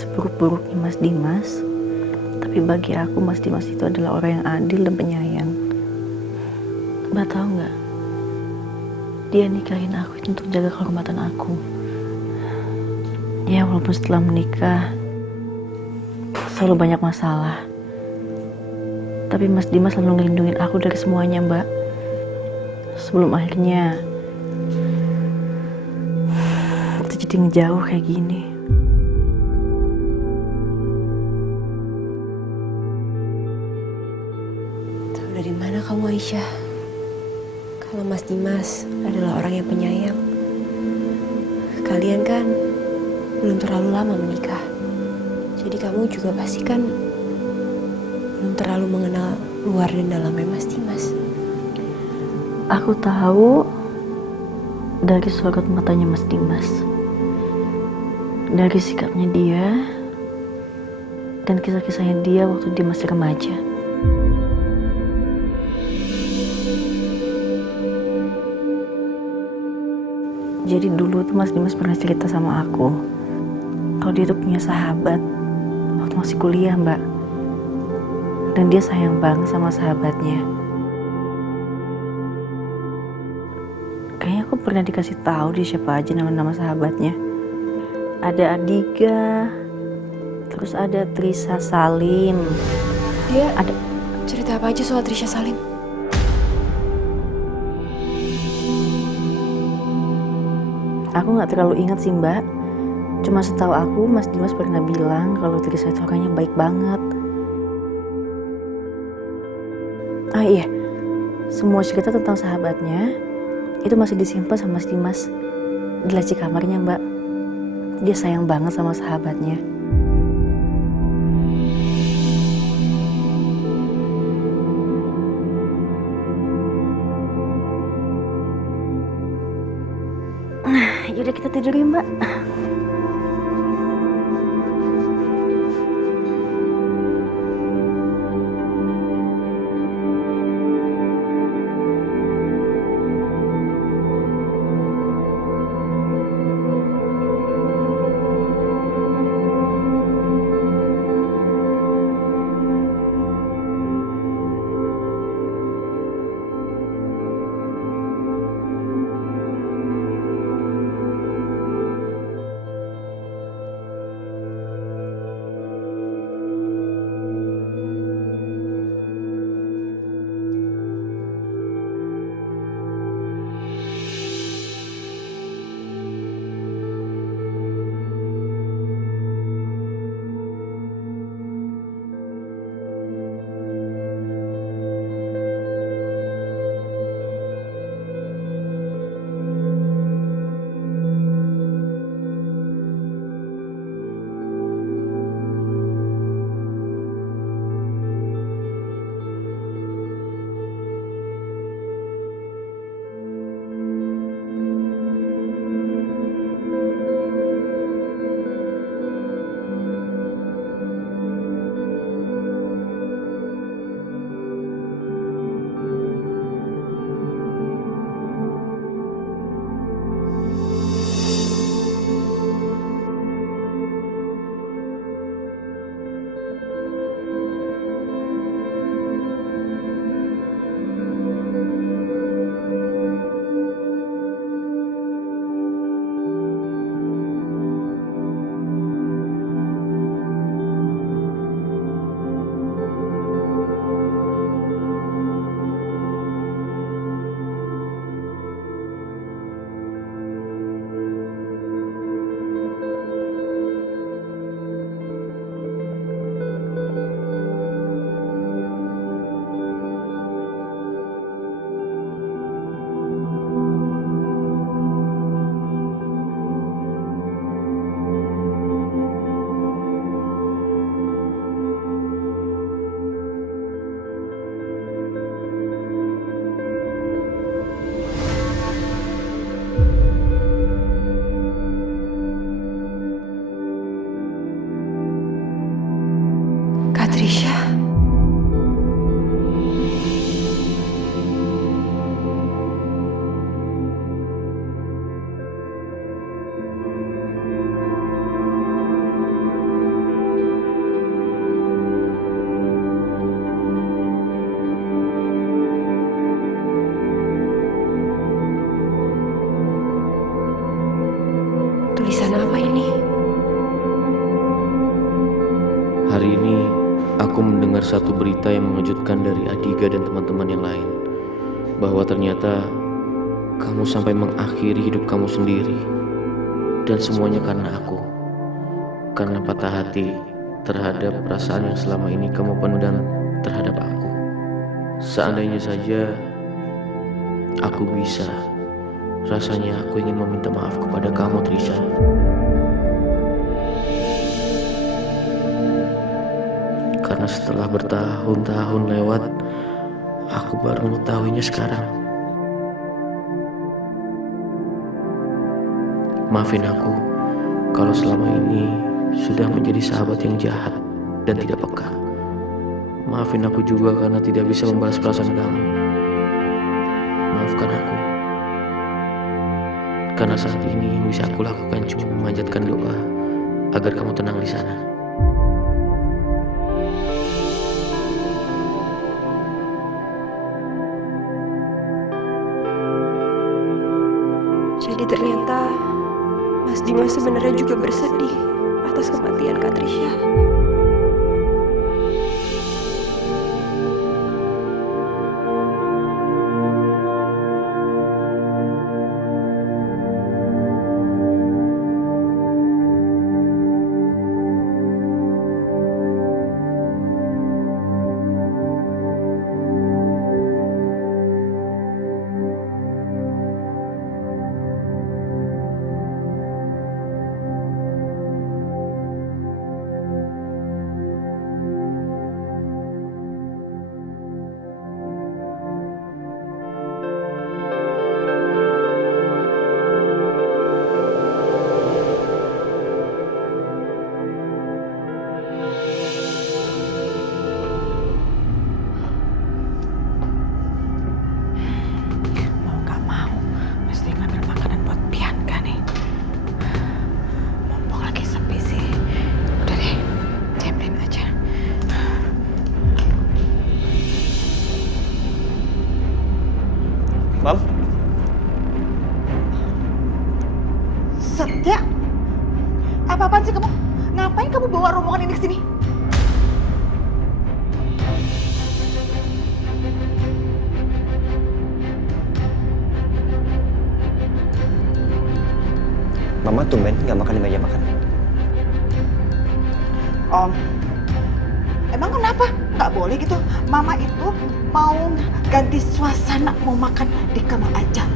Seburuk-buruknya Mas Dimas, tapi bagi aku Mas Dimas itu adalah orang yang adil dan penyayang. Mbak tahu nggak? Dia nikahin aku itu untuk jaga kehormatan aku. Ya walaupun setelah menikah selalu banyak masalah, tapi Mas Dimas selalu ngelindungin aku dari semuanya, Mbak. Sebelum akhirnya kita jadi ngejauh kayak gini. Tahu dari mana kamu, Aisyah? Kalau Mas Dimas adalah orang yang penyayang. Kalian kan belum terlalu lama menikah. Jadi kamu juga pasti kan belum terlalu mengenal luar dan dalamnya Mas Dimas. Aku tahu dari sorot matanya Mas Dimas, dari sikapnya dia, dan kisah-kisahnya dia waktu dia masih remaja. Jadi dulu tuh Mas Dimas pernah cerita sama aku kalau dia tuh punya sahabat waktu masih kuliah, Mbak. Dan dia sayang banget sama sahabatnya. Kayaknya aku pernah dikasih tahu dia siapa aja nama-nama sahabatnya. Ada Adiga, terus ada Trisa Salim. Dia Ada cerita apa aja soal Trisha Salim? Aku nggak terlalu ingat sih, Mbak. Cuma setahu aku Mas Dimas pernah bilang kalau Trisa itu orangnya baik banget. Ah iya, semua cerita tentang sahabatnya itu masih disimpan sama Mas Dimas di laci kamarnya, Mbak. Dia sayang banget sama sahabatnya. Yaudah kita tidur ya, Mbak. ini? Hari ini aku mendengar satu berita yang mengejutkan dari Adiga dan teman-teman yang lain, bahwa ternyata kamu sampai mengakhiri hidup kamu sendiri. Dan semuanya karena aku. Karena patah hati terhadap perasaan yang selama ini kamu pendam terhadap aku. Seandainya saja aku bisa, rasanya aku ingin meminta maaf kepada kamu, Trisha. Karena setelah bertahun-tahun lewat, aku baru mengetahuinya sekarang. Maafin aku kalau selama ini sudah menjadi sahabat yang jahat dan tidak peka. Maafin aku juga karena tidak bisa membalas perasaan kamu. Maafkan aku. Karena saat ini yang bisa aku lakukan cuma memanjatkan doa agar kamu tenang di sana. Jadi ternyata Mas Dimas sebenarnya juga bersedih atas kematian Kak Trisha. Mam? Setia, apa-apaan sih kamu? Ngapain kamu bawa rombongan ini ke sini? Mama tumben nggak makan di meja makan. Om, emang kenapa? Nggak boleh gitu. Mama itu mau ganti suasana, mau makan di kamar aja.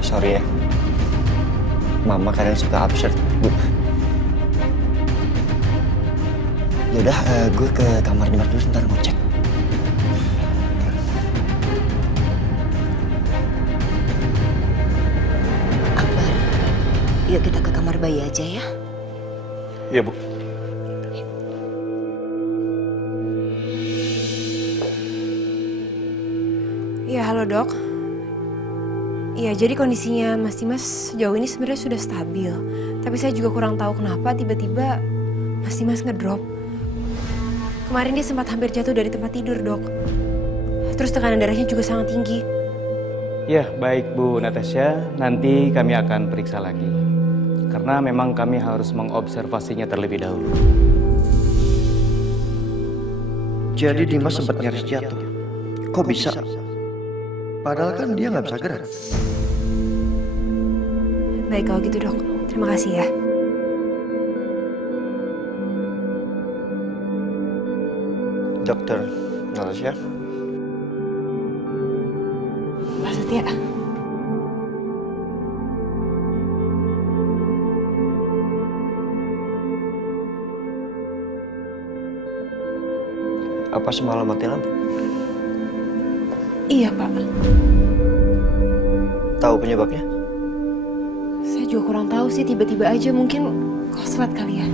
Sorry ya, Mama kadang suka absurd, Bu. Yaudah, gue ke kamar Dimas dulu sebentar mau cek. Akbar, yuk kita ke kamar bayi aja ya. Iya, Bu. Iya, halo dok. Iya, jadi kondisinya Mas Dimas sejauh ini sebenarnya sudah stabil. Tapi saya juga kurang tahu kenapa tiba-tiba Mas Dimas ngedrop. Kemarin dia sempat hampir jatuh dari tempat tidur, dok. Terus tekanan darahnya juga sangat tinggi. Ya, baik Bu Natasha, nanti kami akan periksa lagi. Karena memang kami harus mengobservasinya terlebih dahulu. Jadi Dimas sempat nyaris jatuh. Kok bisa? Padahal kan dia nggak bisa gerak. Baik kalau gitu, dok. Terima kasih ya. Dokter Natasha. Mbak Setia, Apa semalam mati lampu? Iya, Pak. Tahu penyebabnya? Saya juga kurang tahu sih, tiba-tiba aja mungkin koslet kali ya.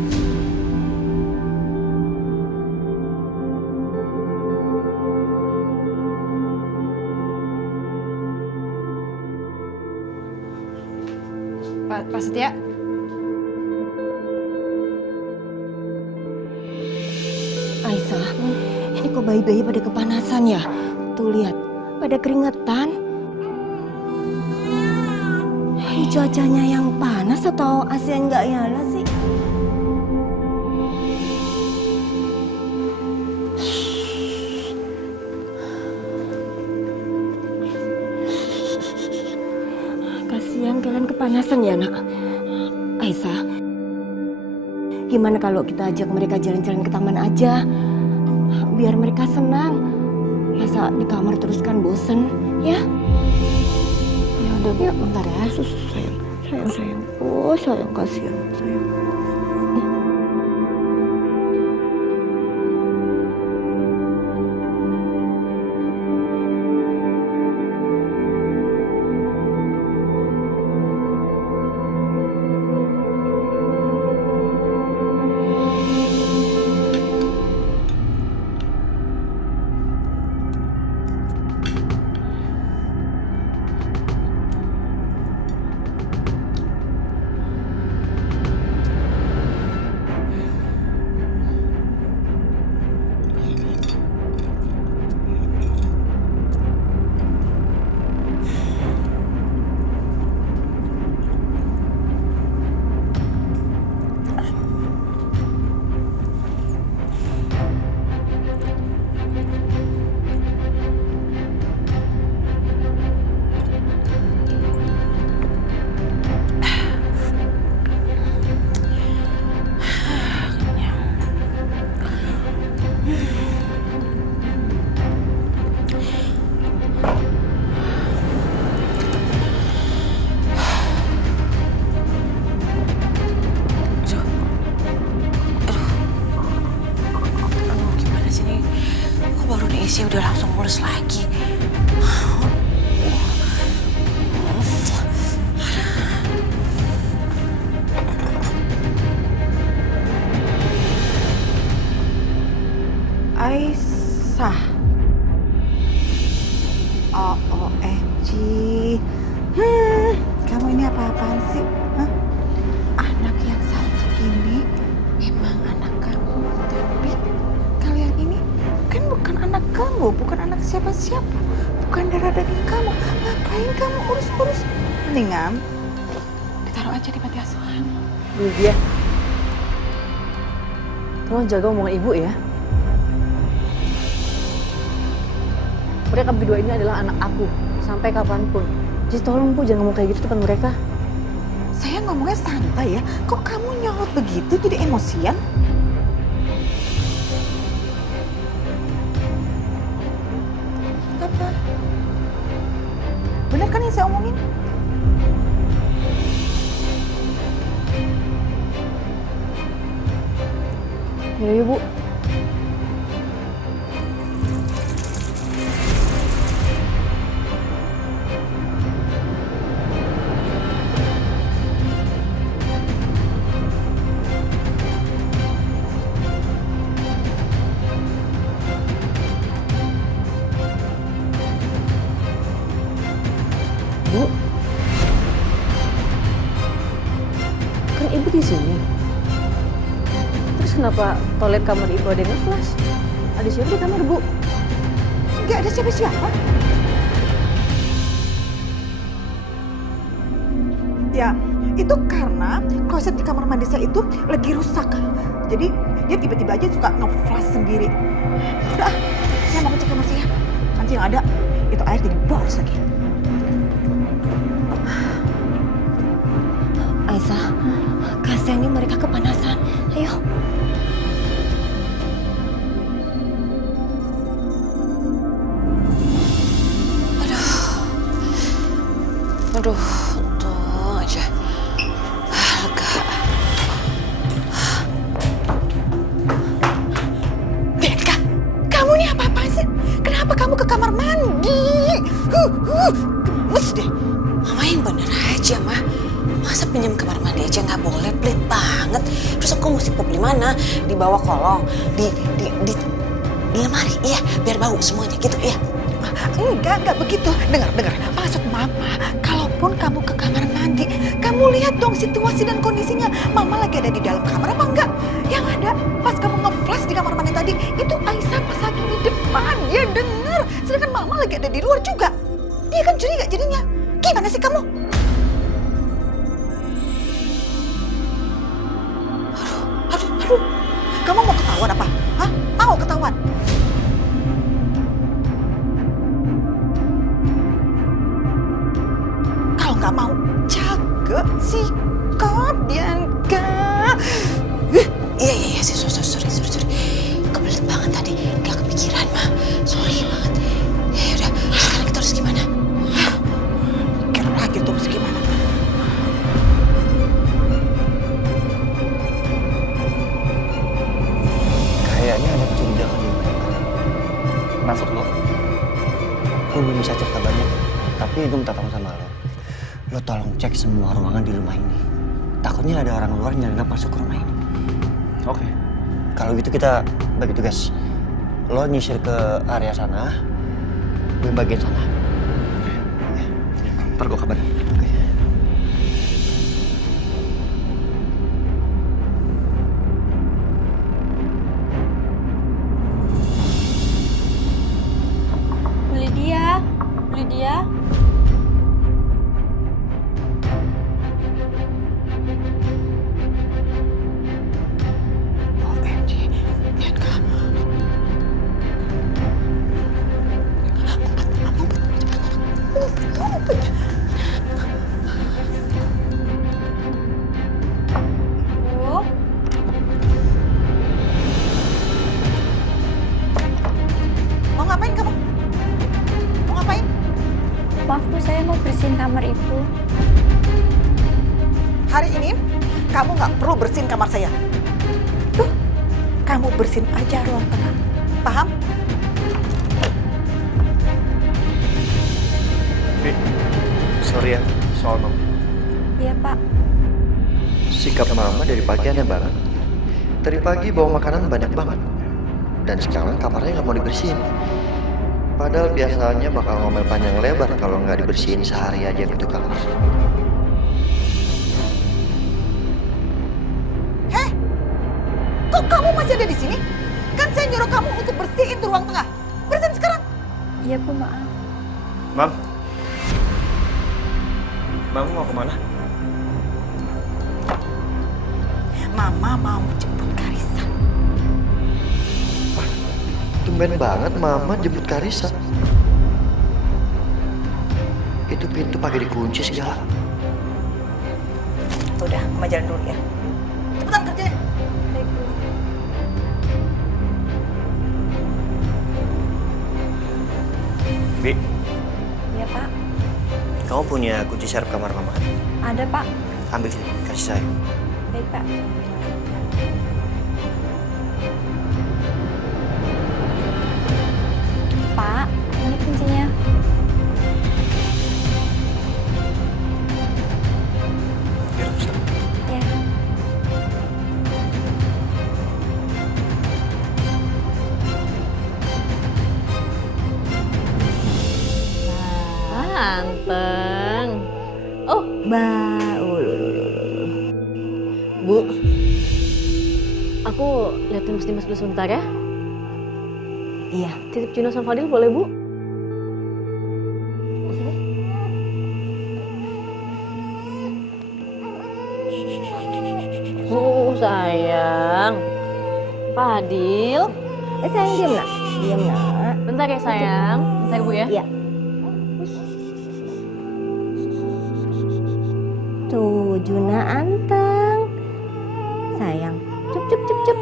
Pak Setia. Aisyah, ini kok bayi-bayi pada kepanasan ya? Tuh lihat, pada keringetan. Ini cuacanya yang panas atau AC yang nggak nyala sih? Kasihan kalian kepanasan ya, Nak. Aisyah, gimana kalau kita ajak mereka jalan-jalan ke taman aja? Biar mereka senang. Masa di kamar terus kan bosen, ya? Ya udah Bu, bentar ya. Sayang. Oh sayang, kasihan sayang. Isi udah langsung mulus lagi. Aisyah. OMG. Kamu ini apa-apaan sih? Hah? Anak yang satu ini memang anak kamu, tapi kalian ini kan bukan anak kamu, bukan anak siapa-siapa, bukan darah daging kamu. Ngapain kamu urus-urus? Mendingan ditaruh aja di panti asuhan. Lydia, tolong jaga omongan ibu ya. Mereka berdua ini adalah anak aku, sampai kapanpun. Jadi tolong Bu, jangan ngomong kayak gitu depan mereka. Saya ngomongnya santai ya, kok kamu nyolot begitu jadi emosian? Apa? Benar kan yang saya omongin? Ya Bu. Bu, kan ibu di sini. Terus kenapa toilet kamar ibu ada yang nge-flash? Ada siapa di kamar Bu? Nggak ada siapa-siapa. Ya, itu karena kloset di kamar mandi saya itu lagi rusak. Jadi dia tiba-tiba aja suka nge-flash sendiri. Udah, saya mau ngecek kamar saya. Nanti yang ada itu air jadi boros lagi. Aisyah, kasihan nih mereka kepanasan. Ayo. Aduh, untung aja. Lega. Bianca, kamu nih apa-apaan sih? Kenapa kamu ke kamar mandi? Gemes deh. Mama yang bener aja, Ma. Masa pinjam kamar mandi aja nggak boleh, pelit banget. Terus aku mesti pup di mana? Di bawah kolong, di lemari, iya, biar bau semuanya gitu, ya. Enggak begitu. Dengar. Maksud Mama, kalaupun kamu ke kamar mandi, kamu lihat dong situasi dan kondisinya. Mama lagi ada di dalam kamar apa enggak? Yang ada, pas kamu nge-flash di kamar mandi tadi, itu Aisyah pas lagi di depan. Dia denger. Sedangkan Mama lagi lagi ada di luar juga. Dia kan curiga jadinya. Gimana sih kamu? Aduh. Kamu mau ketahuan apa? Hah? Mau ketahuan? Kalau nggak mau, jaga sikap, Bianca. Iya, sorry. Kebelet banget tadi, gak kepikiran, Ma. Sorry banget. Ya udah, sekarang kita harus gimana? Kira lagi tuh mesti gimana? Kayaknya ada kecurigaan di mereka. Masuk lo. Gue belum bisa cerita banyak, tapi gue minta tolong sama lo. Lo tolong cek semua ruangan di rumah ini. Takutnya ada orang luar nyelenap masuk ke rumah ini. Oke. Kalau gitu kita bagi tugas. Lo nyisir ke area sana, gue bagian sana. Ntar gue kabarin. Oke. Bu Lydia. OMG, Bianca. Bu. Mau ngapain kamu? Mau ngapain? Maaf Bu, saya mau bersihin kamar Ibu. Hari ini kamu nggak perlu bersihin kamar saya. Tuh, kamu bersihin aja ruang tengah. Paham? Sorry ya, soal mama. Iya Pak. Sikap mama dari pagi aneh banget. Dari pagi bawa makanan banyak banget. Dan sekarang kamarnya nggak mau dibersihin. Padahal biasanya bakal ngomel panjang lebar kalau nggak dibersihin sehari aja itu kamar. Heh, kok kamu masih ada di sini? Kan saya nyuruh kamu untuk bersihin tuh ruang tengah. Bersihin sekarang. Iya Bu, maaf. Mam. Mam mau kemana? Mama mau jemput Karissa. Tumben banget mama jemput Karissa. Itu pintu pakai dikunci segala. Udah, Mama jalan dulu ya. Cepetan kerjain. Baik Bu. Bi, Iya Pak. kamu punya kunci serep kamar mama kan? Ada Pak. Ambil sini, kasih saya. Baik Pak. Pak, ini kuncinya. Biar bisa. Ya. Anteng. Oh, Bu, aku liatin Mas Dimas dulu sebentar ya. Iya. Titip Juno sama Fadil boleh, Bu? Sayang. Fadil. Sayang diam nak. Diam nak. Bentar ya, sayang. Bentar, Bu ya. Iya. Tuh, Juna anteng. Sayang. Cup.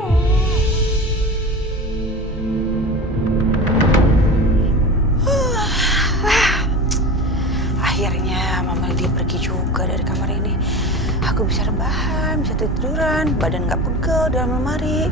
Akhirnya Mama Lydia pergi juga dari kamar ini. Aku bisa rebahan, bisa tiduran, badan nggak pegel dalam lemari.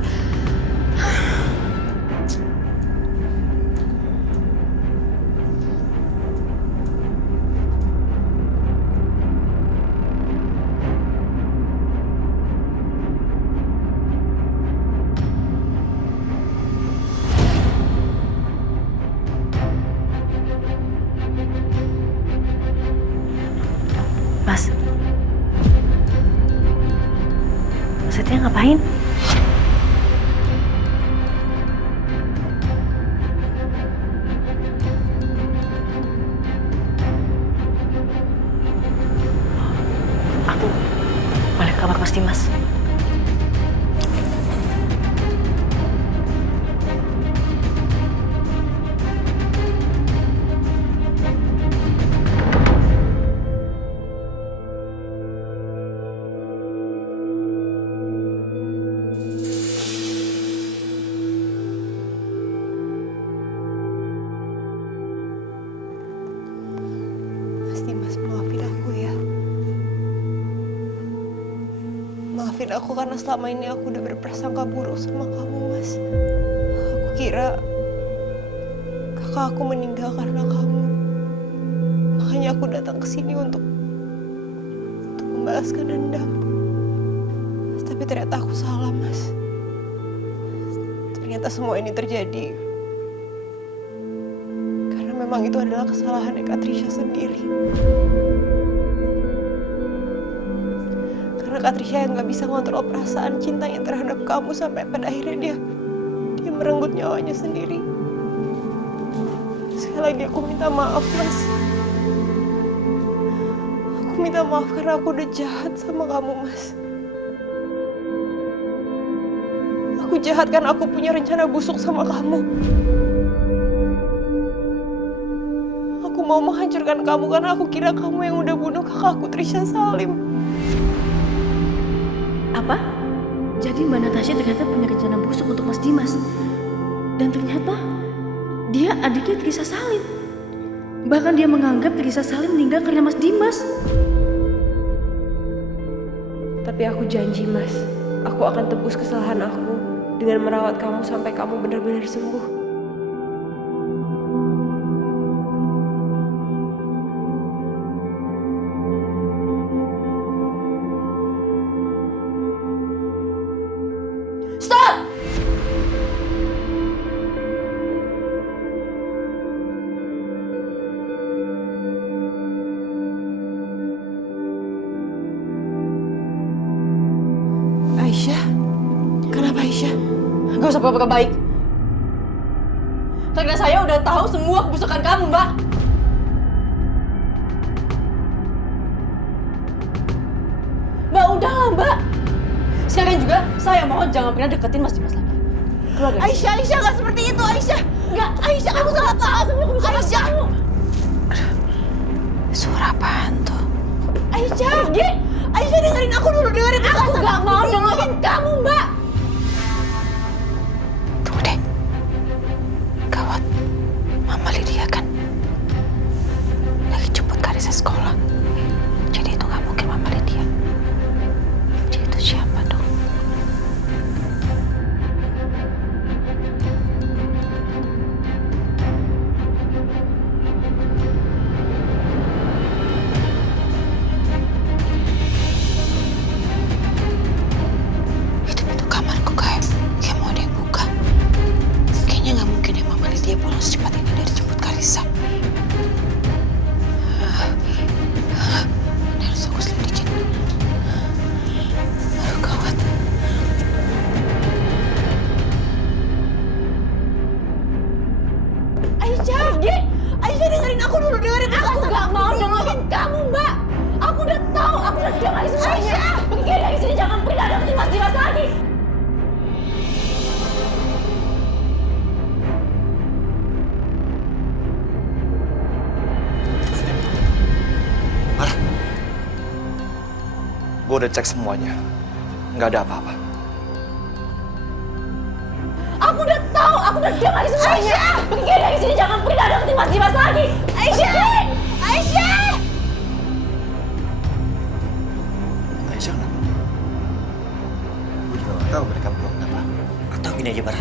Mas. Maksudnya ngapain? Mas Dimas. Mas Dimas, maafin aku ya. Maafin aku karena selama ini aku udah berprasangka buruk sama kamu, Mas. Aku kira kakak aku meninggal karena kamu. Makanya aku datang ke sini untuk membalaskan dendam. Tapi ternyata aku salah, Mas. Ternyata semua ini terjadi karena memang itu adalah kesalahan Kak Trisha sendiri. Karena Kak Trisha yang gak bisa ngontrol perasaan cintanya terhadap kamu sampai pada akhirnya dia merenggut nyawanya sendiri. Sekali lagi aku minta maaf, Mas. Aku minta maaf karena aku udah jahat sama kamu, Mas. Aku jahat karena aku punya rencana busuk sama kamu. Aku mau menghancurkan kamu karena aku kira kamu yang udah bunuh kakakku Trisha Salim. Apa? Jadi Mbak Natasha ternyata punya rencana busuk untuk Mas Dimas. Dan ternyata dia adiknya Trisha Salim. Bahkan dia menganggap Trisha Salim meninggal karena Mas Dimas. Tapi aku janji, Mas, aku akan tebus kesalahan aku dengan merawat kamu sampai kamu benar-benar sembuh. Stop! Aisyah? Kenapa Aisyah? Gak usah pura-pura baik. Karena saya udah tahu semua kebusukan kamu, Mbak. Mbak, udahlah, Mbak. Sekarang juga saya mohon jangan pernah deketin Mas Dimas lagi. Keluar dari sini. Aisyah gak seperti itu, Aisyah. Enggak, Aisyah, kamu salah paham. Aisyah. Suara apaan tuh? Aisyah. Aisyah dengerin aku dulu, dengerin aku. Aku gak mau dengerin kamu, Mbak. Tunggu deh. Gawat. Mama Lydia kan lagi jemput Karissa sekolah. Jadi itu gak mungkin Mama Lydia. Jadi itu siapa dong? Itu pintu kamarku kayak mau ada yang buka. Kayaknya nggak mungkin ya Mama Lydia pulang secepat ini dari jemput Karissa. Ini harus aku selidikin. Aduh, gawat. Aisyah. Aisyah dengerin aku dulu, dengerin aku. Aku gak mau dengerin kamu, Mbak. Aku udah tahu, aku udah dengar semuanya. Pergi dari sini, jangan pernah deketin Mas Dimas lagi. Marah. Gue udah cek semuanya. Nggak ada apa-apa. Aku udah tahu, aku udah dengar semuanya. Pergi dari sini, jangan pernah deketin Mas Dimas lagi. Aisyah. Aisyah. Aisyah kenapa? Gue juga gak tahu mereka berdua kenapa. Atau gini aja, Bar.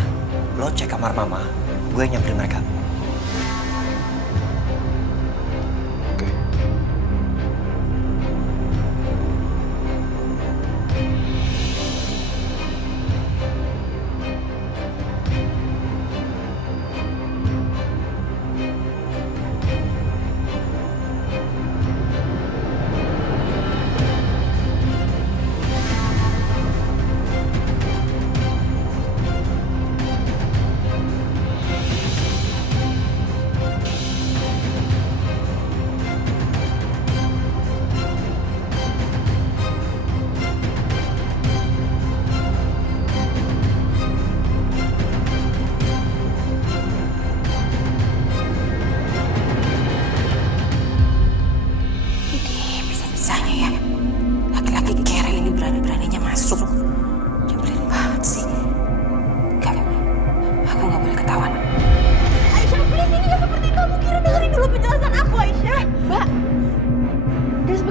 Lo cek kamar mama, gue yang nyamperin mereka. Oke.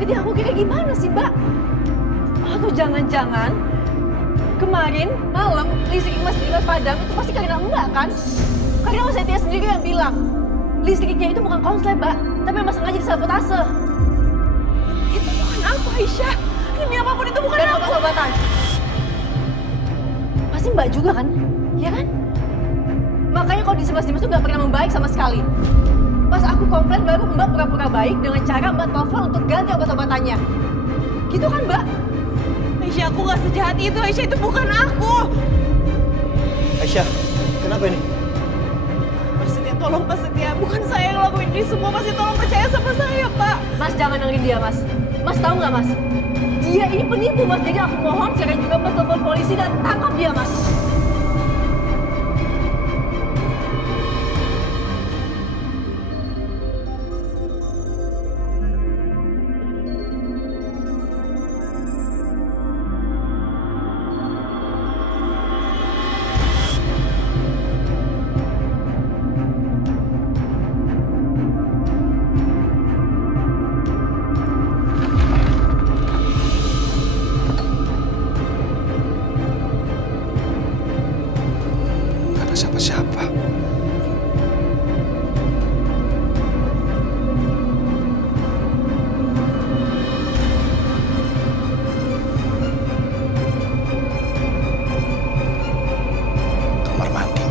seperti yang aku kira gimana sih, Mbak? Atau jangan-jangan kemarin malam listrik Mas Dimas padam itu pasti karena Mbak kan? Karena Mas Setia sendiri yang bilang listriknya itu bukan konslet, Mbak, tapi memang sengaja disabotase. Itu bukan aku, Aisyah. Demi apapun itu bukan Dan aku. obat-obatan. Pasti Mbak juga kan? Ya kan? Makanya kondisi Mas Dimas tuh gak pernah membaik sama sekali. Pas aku komplain baru Mbak pura-pura baik dengan cara Mbak telepon untuk ganti obat-obatannya. Gitu kan, Mbak? Aisyah, aku gak sejahat itu. Aisyah, itu bukan aku. Aisyah, kenapa ini? Mas Setia, tolong Mas Setia. Bukan saya yang ngelakuin ini semua. Mas Setia, tolong percaya sama saya, Pak. Mas jangan dengerin dia, Mas. Mas tahu nggak, Mas? Dia ini penipu, Mas. Jadi aku mohon sekarang juga Mas telepon polisi dan tangkap dia, Mas. Gak ada siapa-siapa. Kamar mandi.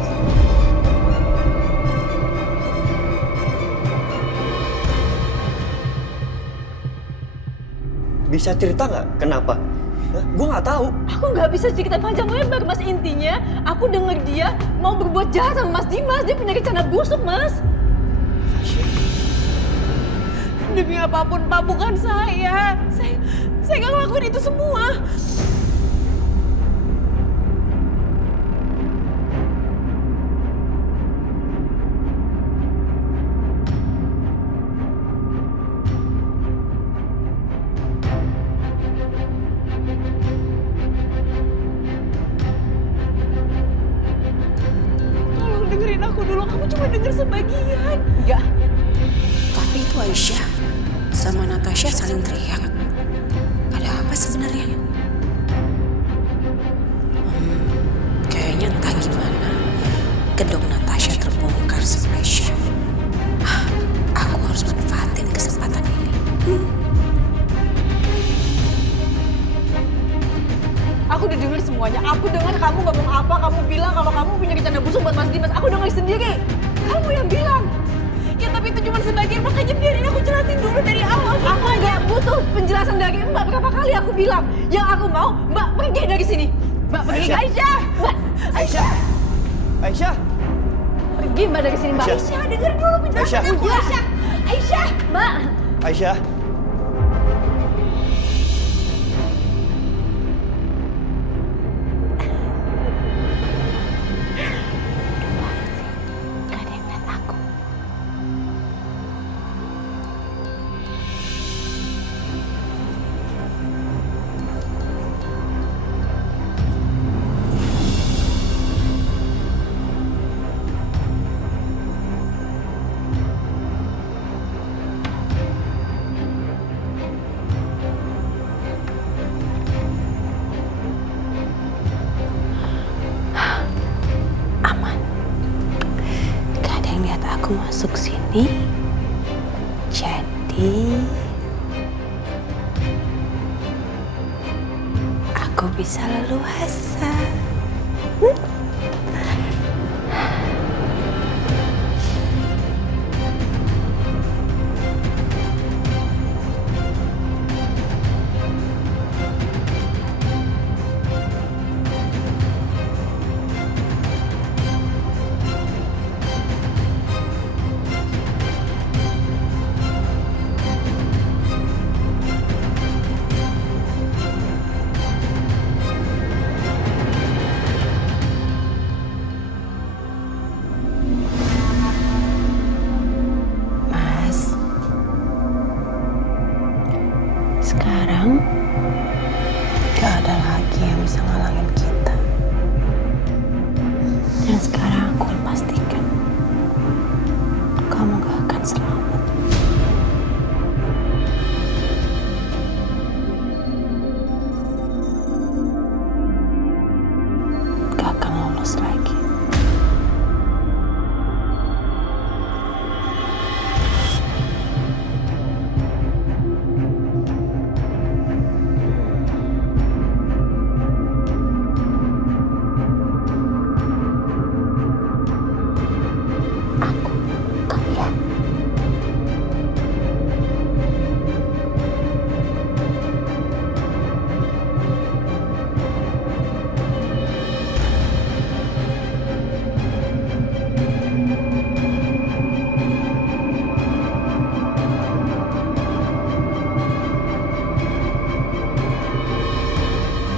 Bisa cerita nggak kenapa? Gue nggak tahu. Aku nggak bisa cerita panjang lebar, Mas. Intinya, aku denger dia mau berbuat jahat sama Mas Dimas. Dia punya rencana busuk, Mas. Demi apapun, Pak, bukan saya. Saya nggak ngelakuin itu semua. Tolong dengerin aku dulu. Kamu cuma denger sebagian. Enggak. Tapi itu Aisyah sama Natasha saling teriak. Ada apa sebenarnya? Kayaknya entah gimana kedok Natasha terbongkar sama Aisyah. Aku harus manfaatin kesempatan ini. Aku udah denger semuanya. Aku dengar kamu ngomong apa. Kamu bilang kalau kamu punya rencana busuk buat Mas Dimas. Aku denger sendiri. Kamu yang bilang. Ya tapi itu cuma sebagian, makanya biarin aku jelasin dulu dari awal. Aku nggak butuh penjelasan dari Mbak. Berapa kali aku bilang, yang aku mau Mbak pergi dari sini. Mbak pergi. Aisyah. Mbak. Aisyah. Aisyah. Pergi Mbak dari sini, Mbak. Aisyah. Aisyah, denger dulu penjelasan Aisyah. aku. Aisyah. Aisyah. Mbak. Aisyah. Gak ada yang lihat aku. Aman. Gak ada yang lihat aku masuk sini. Jadi aku bisa leluasa. Mas, sekarang gak ada lagi yang bisa ngalangin kita. Dan sekarang aku pastikan kamu gak akan selamat.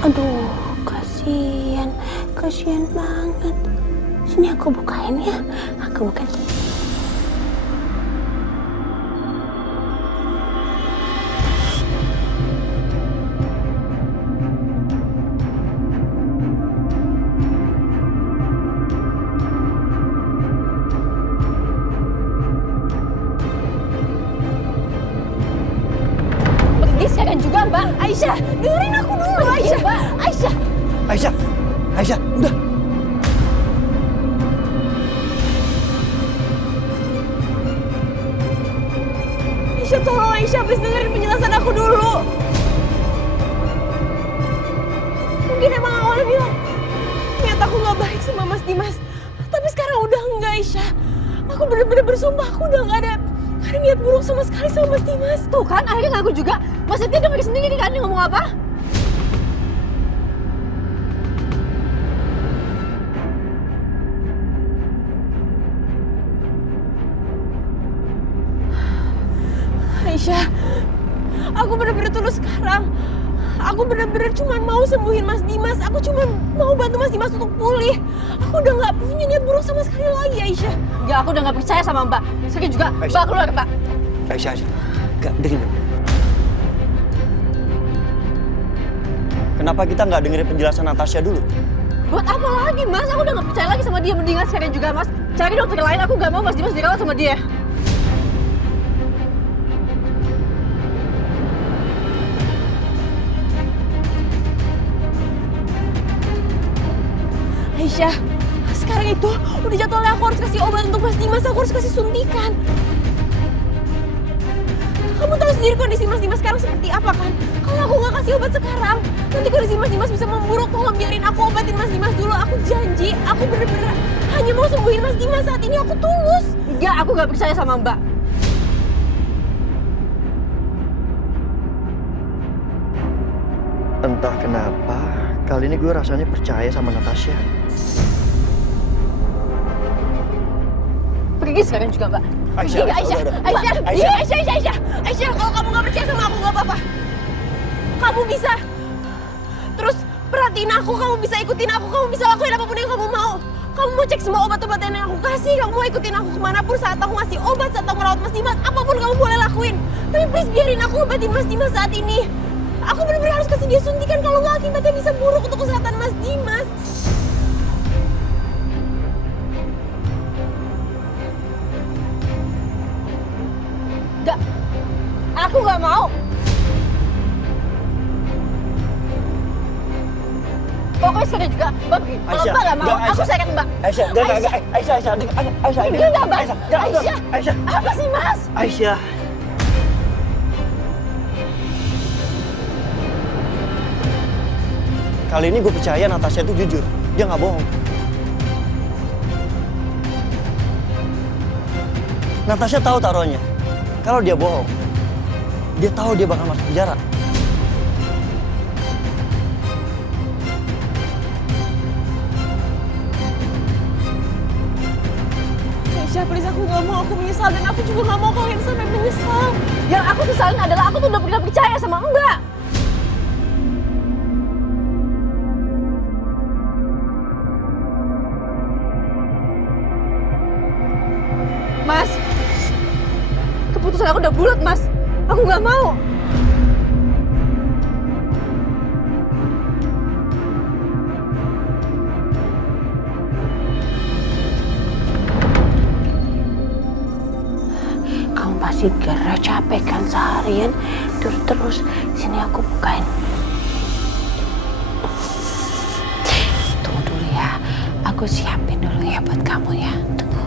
Aduh, kasihan banget. Sini aku bukain ya, aku bukain. Pergi sekarang juga, Mbak. Aisyah, dengerin aku dulu, Aisyah. Aisyah. Aisyah, udah. Aisyah, tolong Aisyah, please dengerin penjelasan aku dulu. Mungkin emang awalnya bilang, niat aku gak baik sama Mas Dimas. Tapi sekarang udah enggak, Aisyah. Aku bener-bener bersumpah, aku udah gak ada niat buruk sama sekali sama Mas Dimas. Tuh kan, akhirnya ngaku juga. Mas Setia denger sendiri kan dia ngomong apa? Aisyah, aku bener-bener tulus sekarang. Aku bener-bener cuma mau sembuhin Mas Dimas. Aku cuma mau bantu Mas Dimas untuk pulih. Aku udah gak punya niat buruk sama sekali lagi, Aisyah. Ya aku udah gak percaya sama Mbak. Sekarang juga, Mbak keluar, Mbak. Aisyah. Gak, dengerin. Kenapa kita nggak dengerin penjelasan Natasha dulu? Buat apa lagi, Mas? Aku udah gak percaya lagi sama dia. Mendingan sekarang juga, Mas. Cari dokter lain, aku gak mau Mas Dimas dirawat sama dia. Aisyah, sekarang itu udah jadwalnya aku harus kasih obat untuk Mas Dimas. Aku harus kasih suntikan. Kamu tahu sendiri kondisi Mas Dimas sekarang seperti apa kan? Kalau aku nggak kasih obat sekarang, nanti kondisi Mas Dimas bisa memburuk. Tolong biarin aku obatin Mas Dimas dulu. Aku janji, aku bener-bener hanya mau sembuhin Mas Dimas saat ini. Aku tulus. Enggak, aku gak percaya sama Mbak. Entah kenapa, kali ini gue rasanya percaya sama Natasha. Pergi sekarang juga, Mbak. Aisyah, Aisyah, kalau kamu nggak percaya sama aku nggak apa-apa. Kamu bisa terus perhatiin aku, kamu bisa ikutin aku, kamu bisa lakuin apapun yang kamu mau. Kamu mau cek semua obat-obatan yang aku kasih, kamu mau ikutin aku kemanapun saat aku ngasih obat, saat aku ngerawat Mas Dimas, apapun kamu boleh lakuin. Tapi please biarin aku obatin Mas Dimas saat ini. Aku benar-benar harus kasih dia suntikan, kalau nggak akibatnya bisa buruk untuk kesehatan Mas Dimas. Enggak, aku gak mau. Pokoknya sekarang juga, Mbak pergi. Kalau Aisyah, Mbak gak mau, enggak, aku Aisyah. sayang Mbak. Aisyah, Aisyah, Enggak, Mbak. Aisyah. Aisyah, apa sih, Mas? Aisyah. Kali ini gue percaya Natasha itu jujur. Dia nggak bohong. Natasha tahu taruhannya. Kalau dia bohong, dia tahu dia bakal masuk penjara. Aisyah, please, aku nggak mau, aku menyesal, dan aku juga nggak mau kalian sampai menyesal. Yang aku sesalin adalah aku tuh udah pernah percaya sama Mbak. Mas, keputusan aku udah bulat, Mas. Aku nggak mau. Kamu pasti gerah, capek kan seharian terus. Sini aku bukain. Tunggu dulu ya. Aku siapin dulu ya buat kamu ya. Tunggu.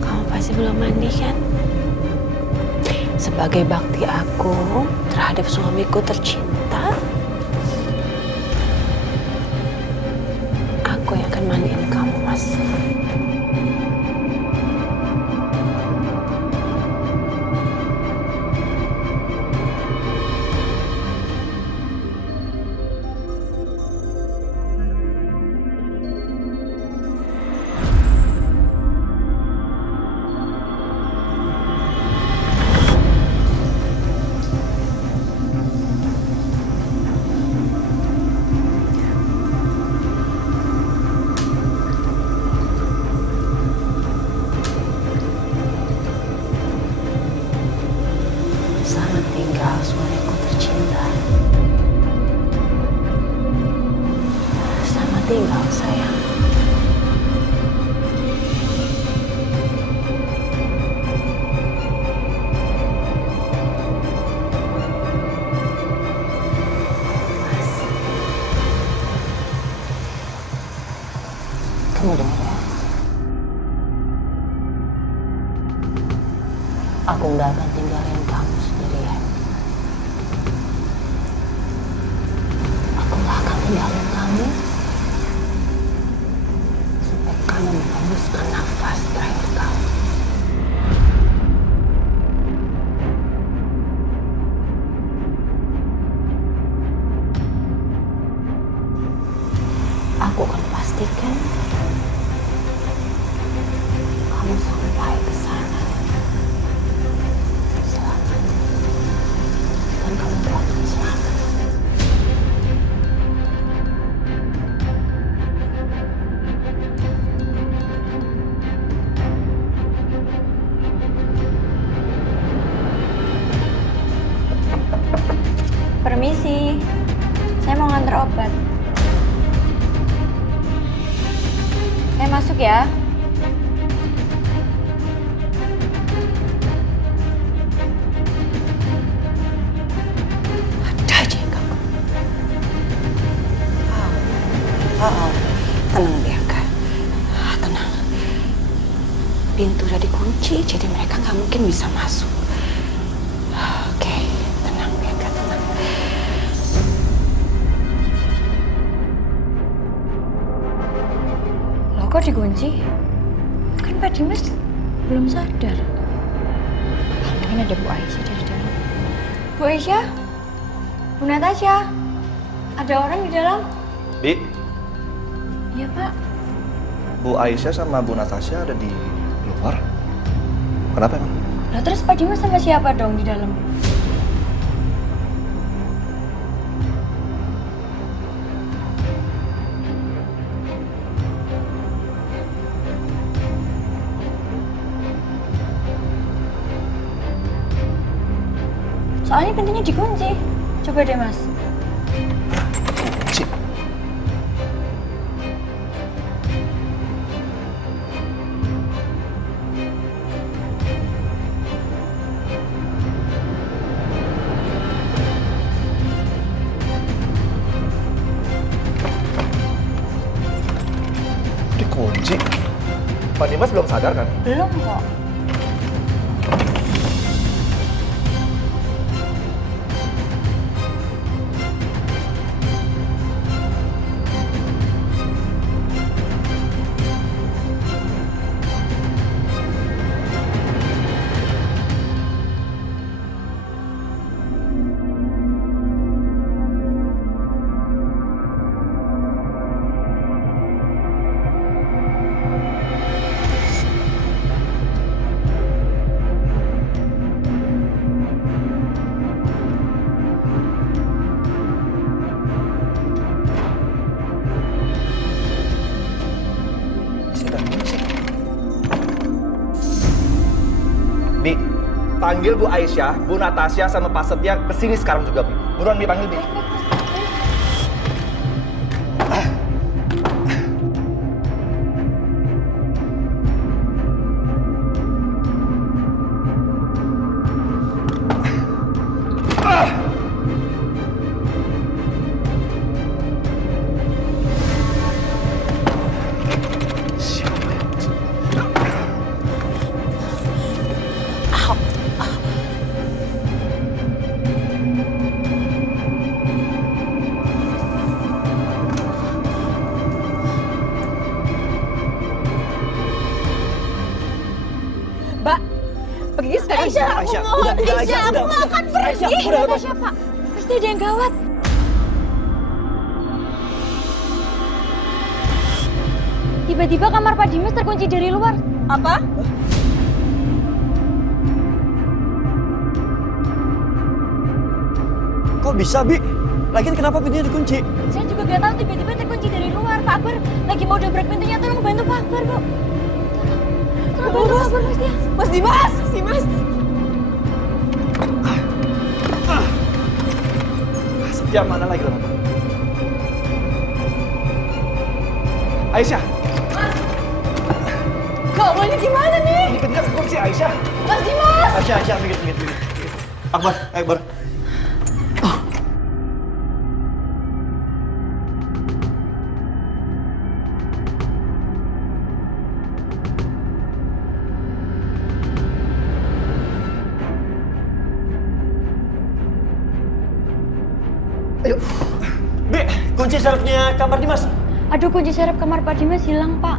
Kamu pasti belum mandi kan? Sebagai bakti aku terhadap suamiku tercinta, aku yang akan mandiin kamu, Mas. tinggal, sayang. Kamu dengar ya? Aku nggak akan tinggalin kamu sendirian. Aku nggak akan tinggalin kamu sampai kamu menghembuskan nafas terakhir kamu. Aku akan pastikan kamu sampai ke sana selamat dan kamu pulang selamat. Permisi, saya mau nganter obat. Saya masuk ya. Ada aja yang ganggu. Tenang Bianca. Tenang. Pintu udah dikunci, jadi mereka nggak mungkin bisa masuk. Oke, tenang Bianca, tenang. Loh, kok dikunci? Kan Pak Dimas belum sadar. Mungkin ada Bu Aisyah dari dalam. Bu Aisyah? Bu Natasha? Ada orang di dalam? Bi, Iya, Pak. Bu Aisyah sama Bu Natasha ada di luar. Kenapa emang? Lah terus Pak Dimas sama siapa dong di dalam? Soalnya pintunya dikunci. Coba deh, Mas. Cik. Dikunci. Pak Dimas belum sadar kan? Belum kok. Bi, panggil Bu Aisyah, Bu Natasha, sama Pak Setia kesini sekarang juga, Bi. Buruan Bi, panggil Bi. Mbak, pergi sekarang. Aisyah, Aisyah, aku mohon. udah, Aisyah, aku udah. nggak akan pergi. Aisyah, udah, Ada siapa? Pasti ada yang gawat. Tiba-tiba kamar Pak Dimas terkunci dari luar. Apa? Kok bisa, Bi? Lagian kenapa pintunya dikunci? Saya juga gak tahu, tiba-tiba terkunci dari luar. Pak Akbar lagi mau dobrak pintunya, tolong bantu Pak Akbar, kok. Tolong bantu Pak Akbar, Mas Tia. Mas Dimas! Dimas! Setia mana lagi, Lama? Aisyah. Ya Allah, ini gimana nih? Ini bener kok si Aisyah. Mas Dimas! Aisyah, minggir. Akbar. Ayo. Bi, kunci serepnya kamar Dimas. Aduh, kunci serep kamar Pak Dimas hilang, Pak.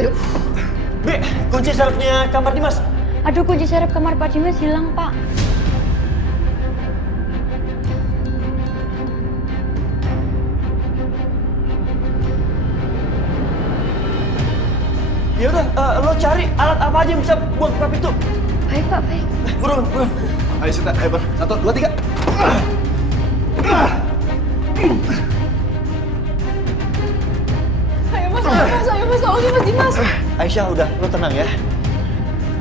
Ayo. Bi, kunci serepnya kamar Dimas. Aduh, kunci serep kamar Pak Dimas hilang, Pak. Ya udah, lo cari alat apa aja yang bisa buat buka pintu. Baik, Pak, baik. Buruan. Ayo Sinta, ayo Bar. 1, 2, 3. Ayo mas, tolongin Mas Dimas. Aisyah, udah, lo tenang ya.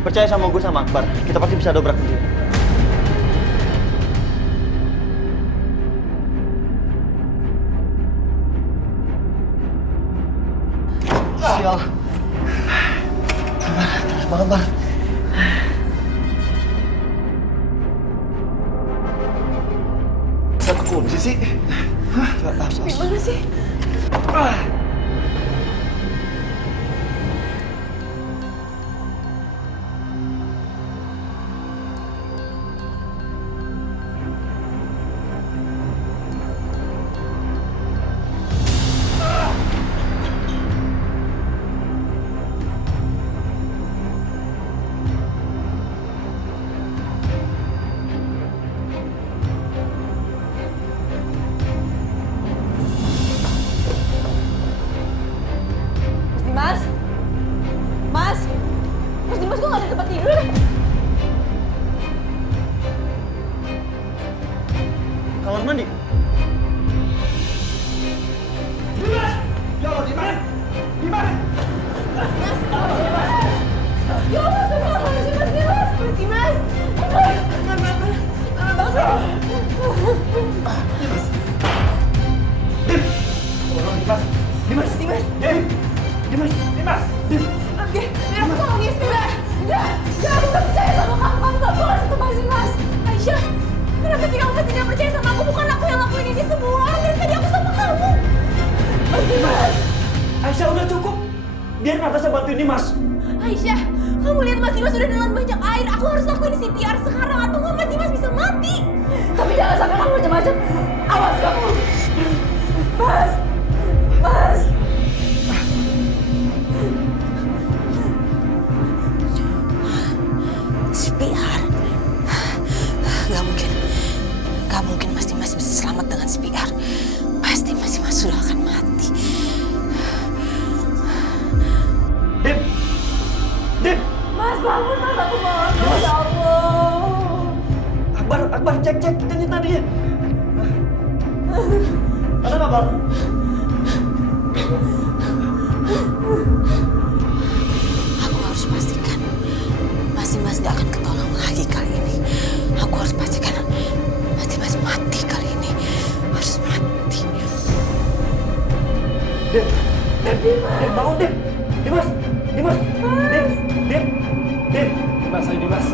Percaya sama gue sama Akbar, kita pasti bisa dobrak pintu. Sial. Terus banget, Bar. Bisa kunci sih. Gimana sih? Mas Dimas kok gak ada tempat tidur? Kamar mandi. Dimas! Ya Allah, Dimas! Dimas! Ya Allah, Mas Dimas! Oke, biar aku tolongin sebentar. Enggak, aku gak percaya sama kamu. Kamu gak boleh lepasin Mas. Aisyah, kenapa sih kamu masih gak percaya sama aku? Bukan aku yang lakuin ini semua. Dari tadi aku sama kamu. Mas Dimas! Aisyah, udah cukup. Biar Natasha bantuin Dimas. Aisyah, kamu lihat Mas Dimas sudah nelan banyak air. Aku harus lakuin CPR sekarang atau nggak Mas Dimas bisa mati. Tapi jangan sampai kamu macam-macam. Awas kamu. Mas. CPR? Gak mungkin Mas Dimas bisa selamat dengan CPR. Pasti Mas Dimas sudah akan mati. Dim! Mas bangun Mas, aku mohon. Ya Allah. Akbar, cek denyut nadinya. Ada nggak, Bar? Aku harus pastikan Mas Dimas gak akan ketolong lagi kali ini. Aku harus pastikan Mas Dimas mati kali ini. Harus mati. Dim, bangun, Dim! Dimas! Dim! Dimas, ayo Dimas.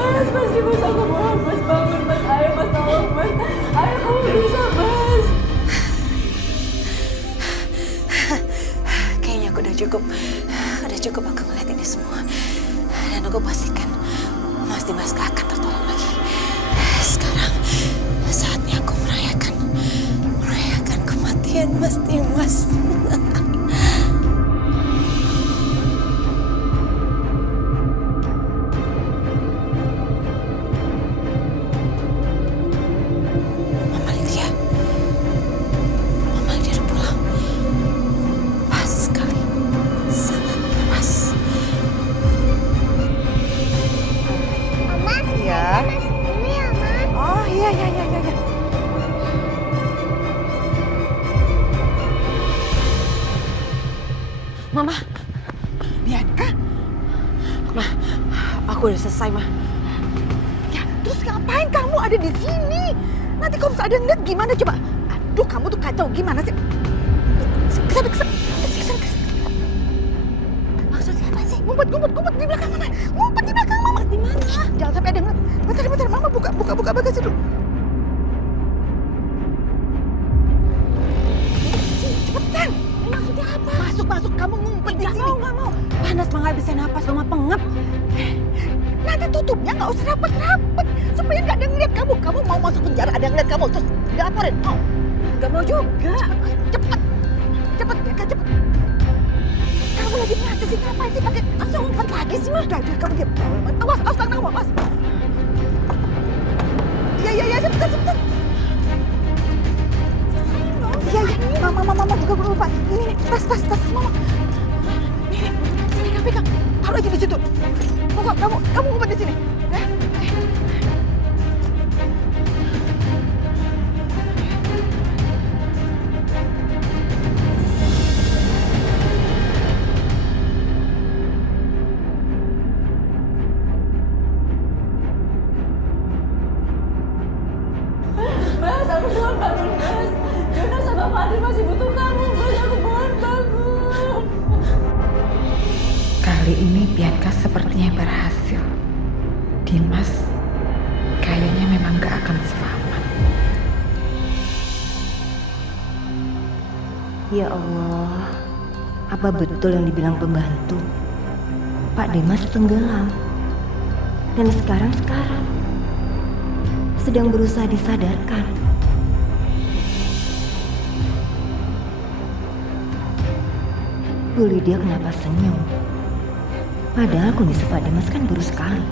Mas Dimas, aku mohon Mas, bangun Mas. Ayo Mas, tolong Mas. Ayo kamu bisa Mas. Kayaknya aku udah cukup aku ngeliat ini semua. Dan aku pastikan Mas Dimas gak akan tertolong lagi. Sekarang saatnya aku merayakan kematian Mas Dimas. Mama Lydia udah pulang. Pas sekali, sangat pas. Ya. Oh iya. Mama. Bianca. Ma, aku udah selesai, Ma. Ya, terus ngapain kamu ada di sini? Nanti kalau misalnya ada yang lihat gimana coba? Aduh, kamu tuh kacau gimana sih? Kesana. Maksudnya apa sih? Ngumpet di belakang Mama. Ngumpet di belakang Mama. Di mana? Jangan sampai ada yang lihat. Bentar. Mama buka bagasi dulu. Cepetan. Maksudnya apa? Masuk. Kamu ngumpet di sini. Nggak mau. Panas, Mama nggak bisa napas. Mama pengep. Nanti tutupnya nggak usah rapet-rapet. Supaya nggak ada yang lihat kamu. Kamu mau masuk penjara, ada yang lihat kamu. Terus dilaporin. Mau? Nggak mau juga. Cepet. Bianca, cepet. Kamu lagi ngaca sih, ngapain sih pakai langsung ngumpet lagi sih, Mah? Udah, kamu diam. Awas, tangan kamu, awas. Iya, sebentar. Iya, Mama juga belum lupa. Ini, tas Mama. Ini, sini kak, pegang. Taruh aja di situ. Pokok, kamu ngumpet di sini. Ya? Kali ini Bianca sepertinya berhasil. Dimas kayaknya memang gak akan selamat. Ya Allah, apa betul yang dibilang pembantu? Pak Dimas tenggelam. Dan sekarang sedang berusaha disadarkan. Bu Lydia kenapa senyum? Padahal kondisi Pak Dimas kan buruk sekali.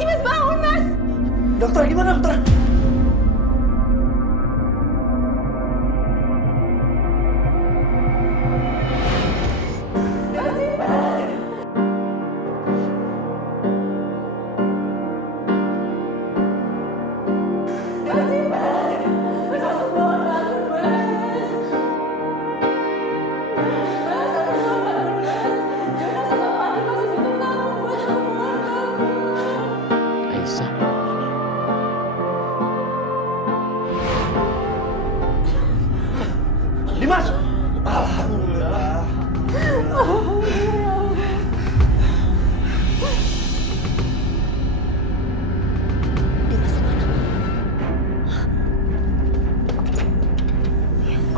Mas bangun, Mas! Dokter, gimana dokter? Aisyah. Dimas! Alhamdulillah. Dimas mana?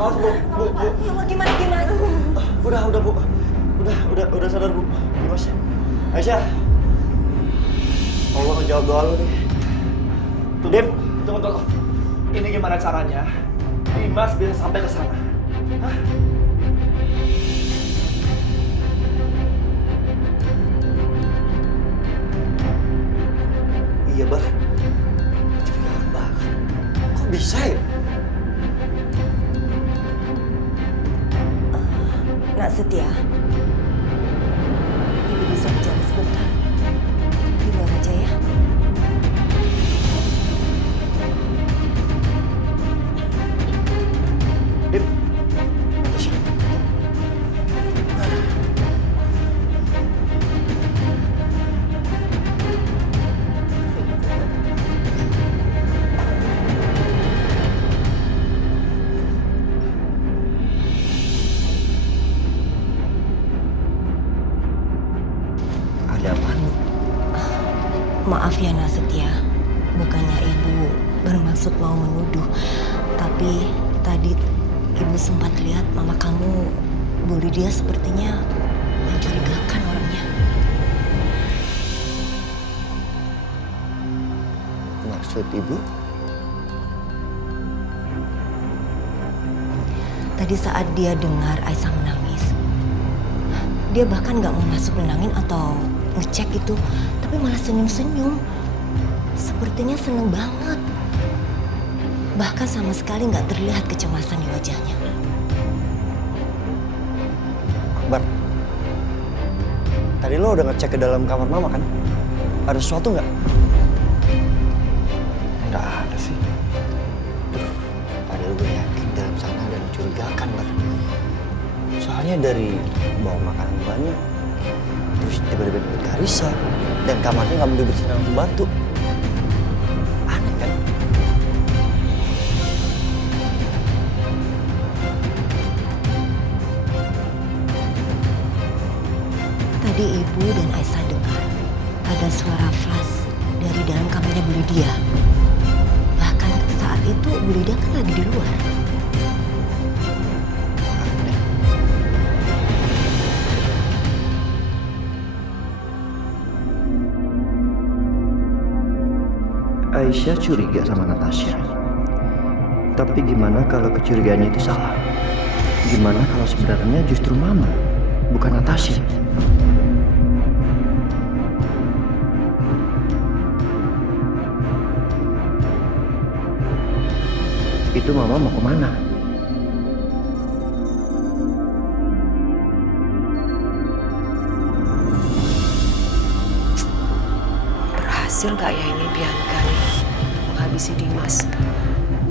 Awas, Bu. Ya Allah, gimana Dimas? Udah, Bu. Udah sadar, Bu. Dimas. Aisyah. Allah ngejawab doa lu nih. Dim, tunggu. Ini gimana caranya Dimas bisa sampai ke sana? Hah? Iya, Bar. Curigaan banget. Kok bisa ya? Nak Setia, Ibu bisa bicara sebentar. Di luar aja ya. Dim. Aisyah. Ada apaan, Bu? Maaf ya Nak Setia, bukannya Ibu bermaksud mau menuduh, tapi tadi Ibu sempat lihat mama kamu, Bu Lydia sepertinya mencurigakan orangnya. Maksud ibu? Tadi saat dia dengar Aisyah menangis, dia bahkan nggak mau masuk nenangin atau ngecek itu, tapi malah senyum-senyum. Sepertinya seneng banget. Bahkan sama sekali nggak terlihat kecemasan di wajahnya. Akbar, tadi lo udah ngecek ke dalam kamar mama kan? Ada sesuatu nggak? Nggak ada sih. Padahal gue yakin dalam sana ada mencurigakan, Bar. Soalnya dari bawa makanan banyak, terus tiba-tiba dapet Karissa, dan kamarnya nggak mau dibersihin sama pembantu. Aneh kan? Tadi ibu dan Aisyah dengar ada suara flash dari dalam kamarnya Bu Lydia. Bahkan saat itu Bu Lydia kan lagi di luar. Aisyah curiga sama Natasha. Tapi gimana kalau kecurigaannya itu salah? Gimana kalau sebenarnya justru Mama, bukan Natasha? Itu Mama mau kemana? Berhasil gak ya ini Bianca nih menghabisi Dimas?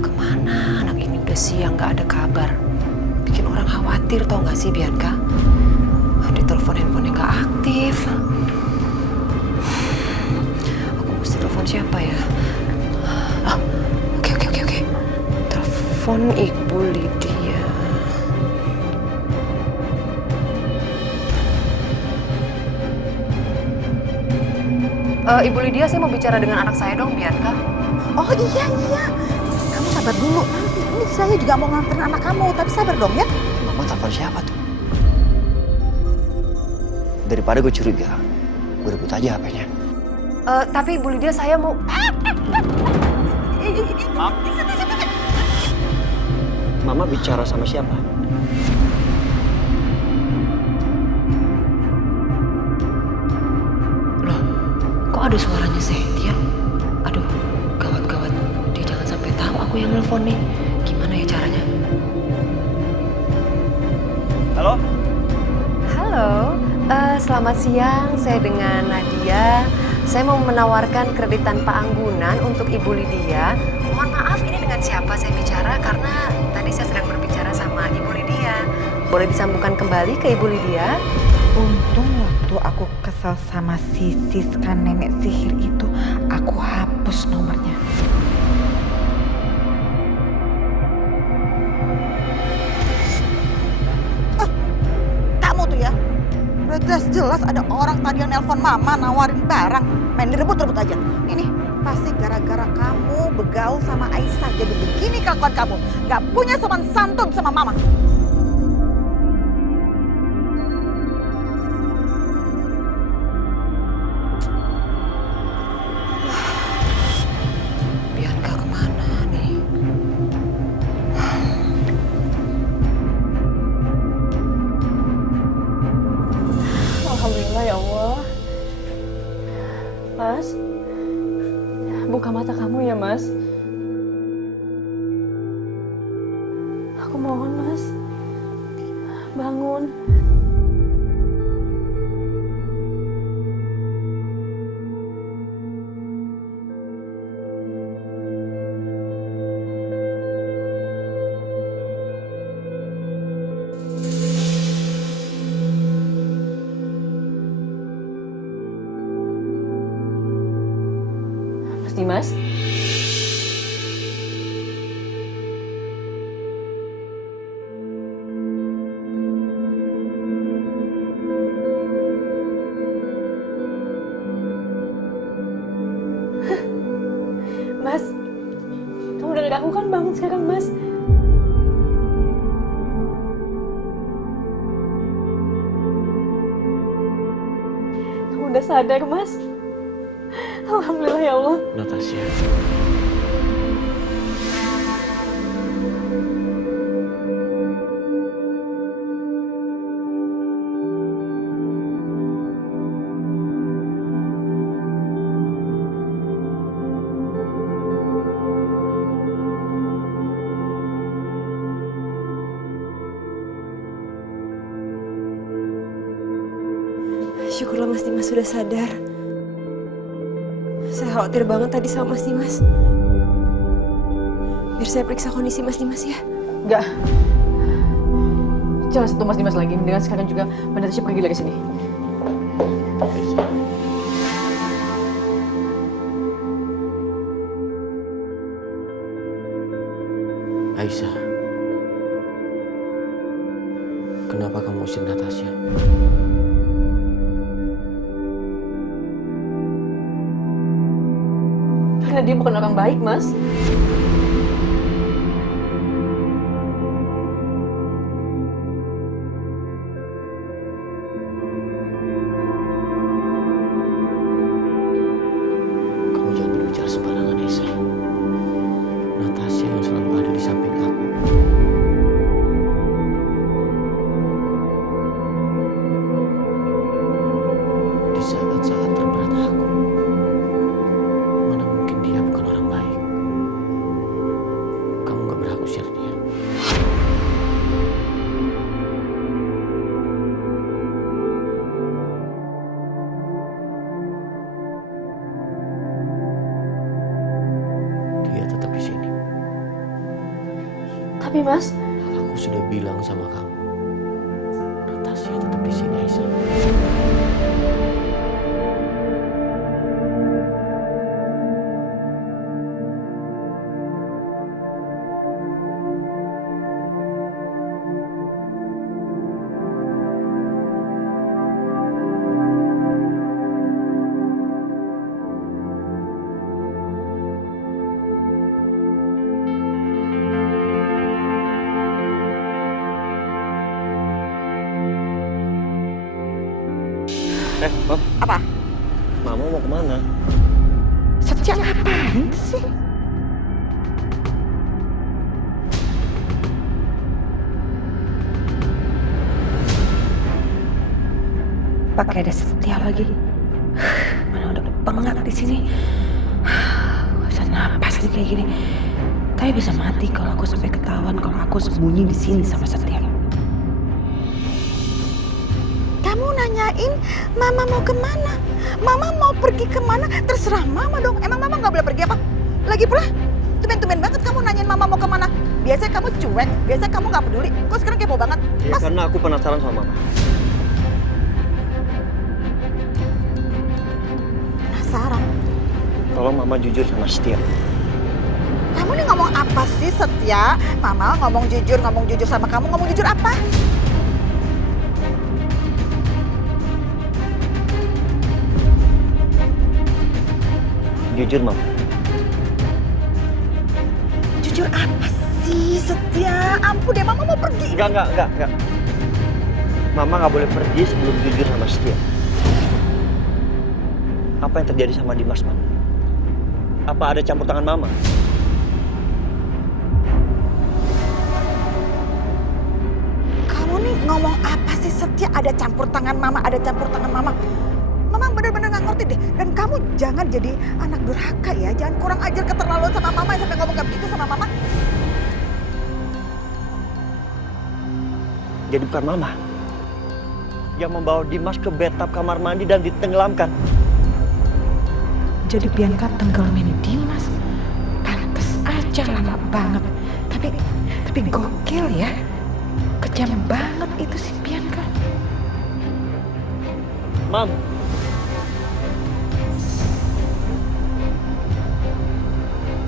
Kemana anak ini udah siang gak ada kabar? Bikin orang khawatir tau gak sih Bianca? Ada telepon handphonenya gak aktif. Aku mesti telepon siapa ya? Ah, oke. Telepon Ibu Lydia. Ibu Lydia, saya mau bicara dengan anak saya dong, Bianca. Oh iya. Kamu sabar dulu. Nanti ini saya juga mau nganterin anak kamu. Tapi sabar dong ya. Mama telepon siapa tuh? Daripada gue curiga, gue rebut aja HP-nya. Tapi Ibu Lydia, saya mau... Mama bicara sama siapa? Loh, kok ada suaranya Setia? Aduh, gawat. Dia jangan sampai tahu aku yang nelfon nih. Gimana ya caranya? Halo? Halo, selamat siang. Saya dengan Nadia. Saya mau menawarkan kredit tanpa anggunan untuk Ibu Lydia. Mohon maaf, ini dengan siapa saya bicara? Karena tadi saya sedang berbicara sama Ibu Lydia. Boleh disambungkan kembali ke Ibu Lydia? Untung waktu aku kesel sama si Siska nenek sihir itu, aku hapus nomornya. Kamu tuh ya, udah jelas ada orang tadi yang nelpon mama nawarin barang, main direbut-rebut aja. Ini pasti gara-gara kamu begaul sama Aisyah, jadi begini kelakuan kamu. Gak punya sopan santun sama mama. Bianca kemana nih? Alhamdulillah ya Allah. Mas, buka mata kamu ya Mas. Aku mohon Mas, bangun. Mas Dimas? Mas, kamu dengar aku kan, bangun sekarang Mas. Bunda sadar, Mas. Alhamdulillah ya Allah. Natasha. Syukurlah Mas Dimas sudah sadar. Saya khawatir banget tadi sama Mas Dimas. Biar saya periksa kondisi Mas Dimas ya. Enggak. Jangan sentuh Mas Dimas lagi. Dengan sekarang juga Mbak Natasha pergi dari sini. Aisyah. Kenapa kamu usir Natasha? Karena dia bukan orang baik, Mas. Kamu jangan berbicara sembarangan, Aisyah. Natasha yang selalu ada di samping aku. Di saat-saat terberat aku. Mana mungkin dia bukan orang baik. Kamu gak berhak usir dia. Dia tetap di sini. Tapi, Mas, Aku sudah bilang sama kamu. Natasha tetap di sini, Aisyah. Mam. Apa? Mama mau kemana? Sejak ngapain sih? Pakai ada Setia lagi. Mana udah bengak di sini. Bisa napas nih kayak gini. Tapi bisa mati kalau aku sampai ketahuan kalau aku sembunyi di sini sama Setia. Kamu nanyain Mama mau kemana? Mama mau pergi kemana? Terserah Mama dong. Emang Mama nggak boleh pergi apa? Lagi pula, tumben-tumben banget kamu nanyain Mama mau kemana. Biasanya kamu cuek, biasanya kamu nggak peduli. Kok sekarang kepo banget? Ya karena aku penasaran sama Mama. Penasaran. Tolong Mama jujur sama Setia. Kamu nih ngomong apa sih Setia? Mama ngomong jujur sama kamu. Ngomong jujur apa? Jujur, Mama. Jujur apa sih Setia? Ampun deh, Mama mau pergi. Enggak. Mama nggak boleh pergi sebelum jujur sama Setia. Apa yang terjadi sama Dimas, Mama? Apa ada campur tangan Mama? Kamu nih ngomong apa sih Setia? Ada campur tangan Mama, ada campur tangan Mama. Mama bener-bener gak ngerti deh. Dan kamu jangan jadi anak durhaka ya. Jangan kurang ajar keterlaluan sama Mama sampai ngomong kayak begitu sama Mama. Jadi bukan Mama yang membawa Dimas ke bathtub kamar mandi dan ditenggelamkan. Jadi Bianca tenggelamin Dimas. Pantes aja lama banget. Tapi gokil ya. Kejam banget itu si Bianca. Mam,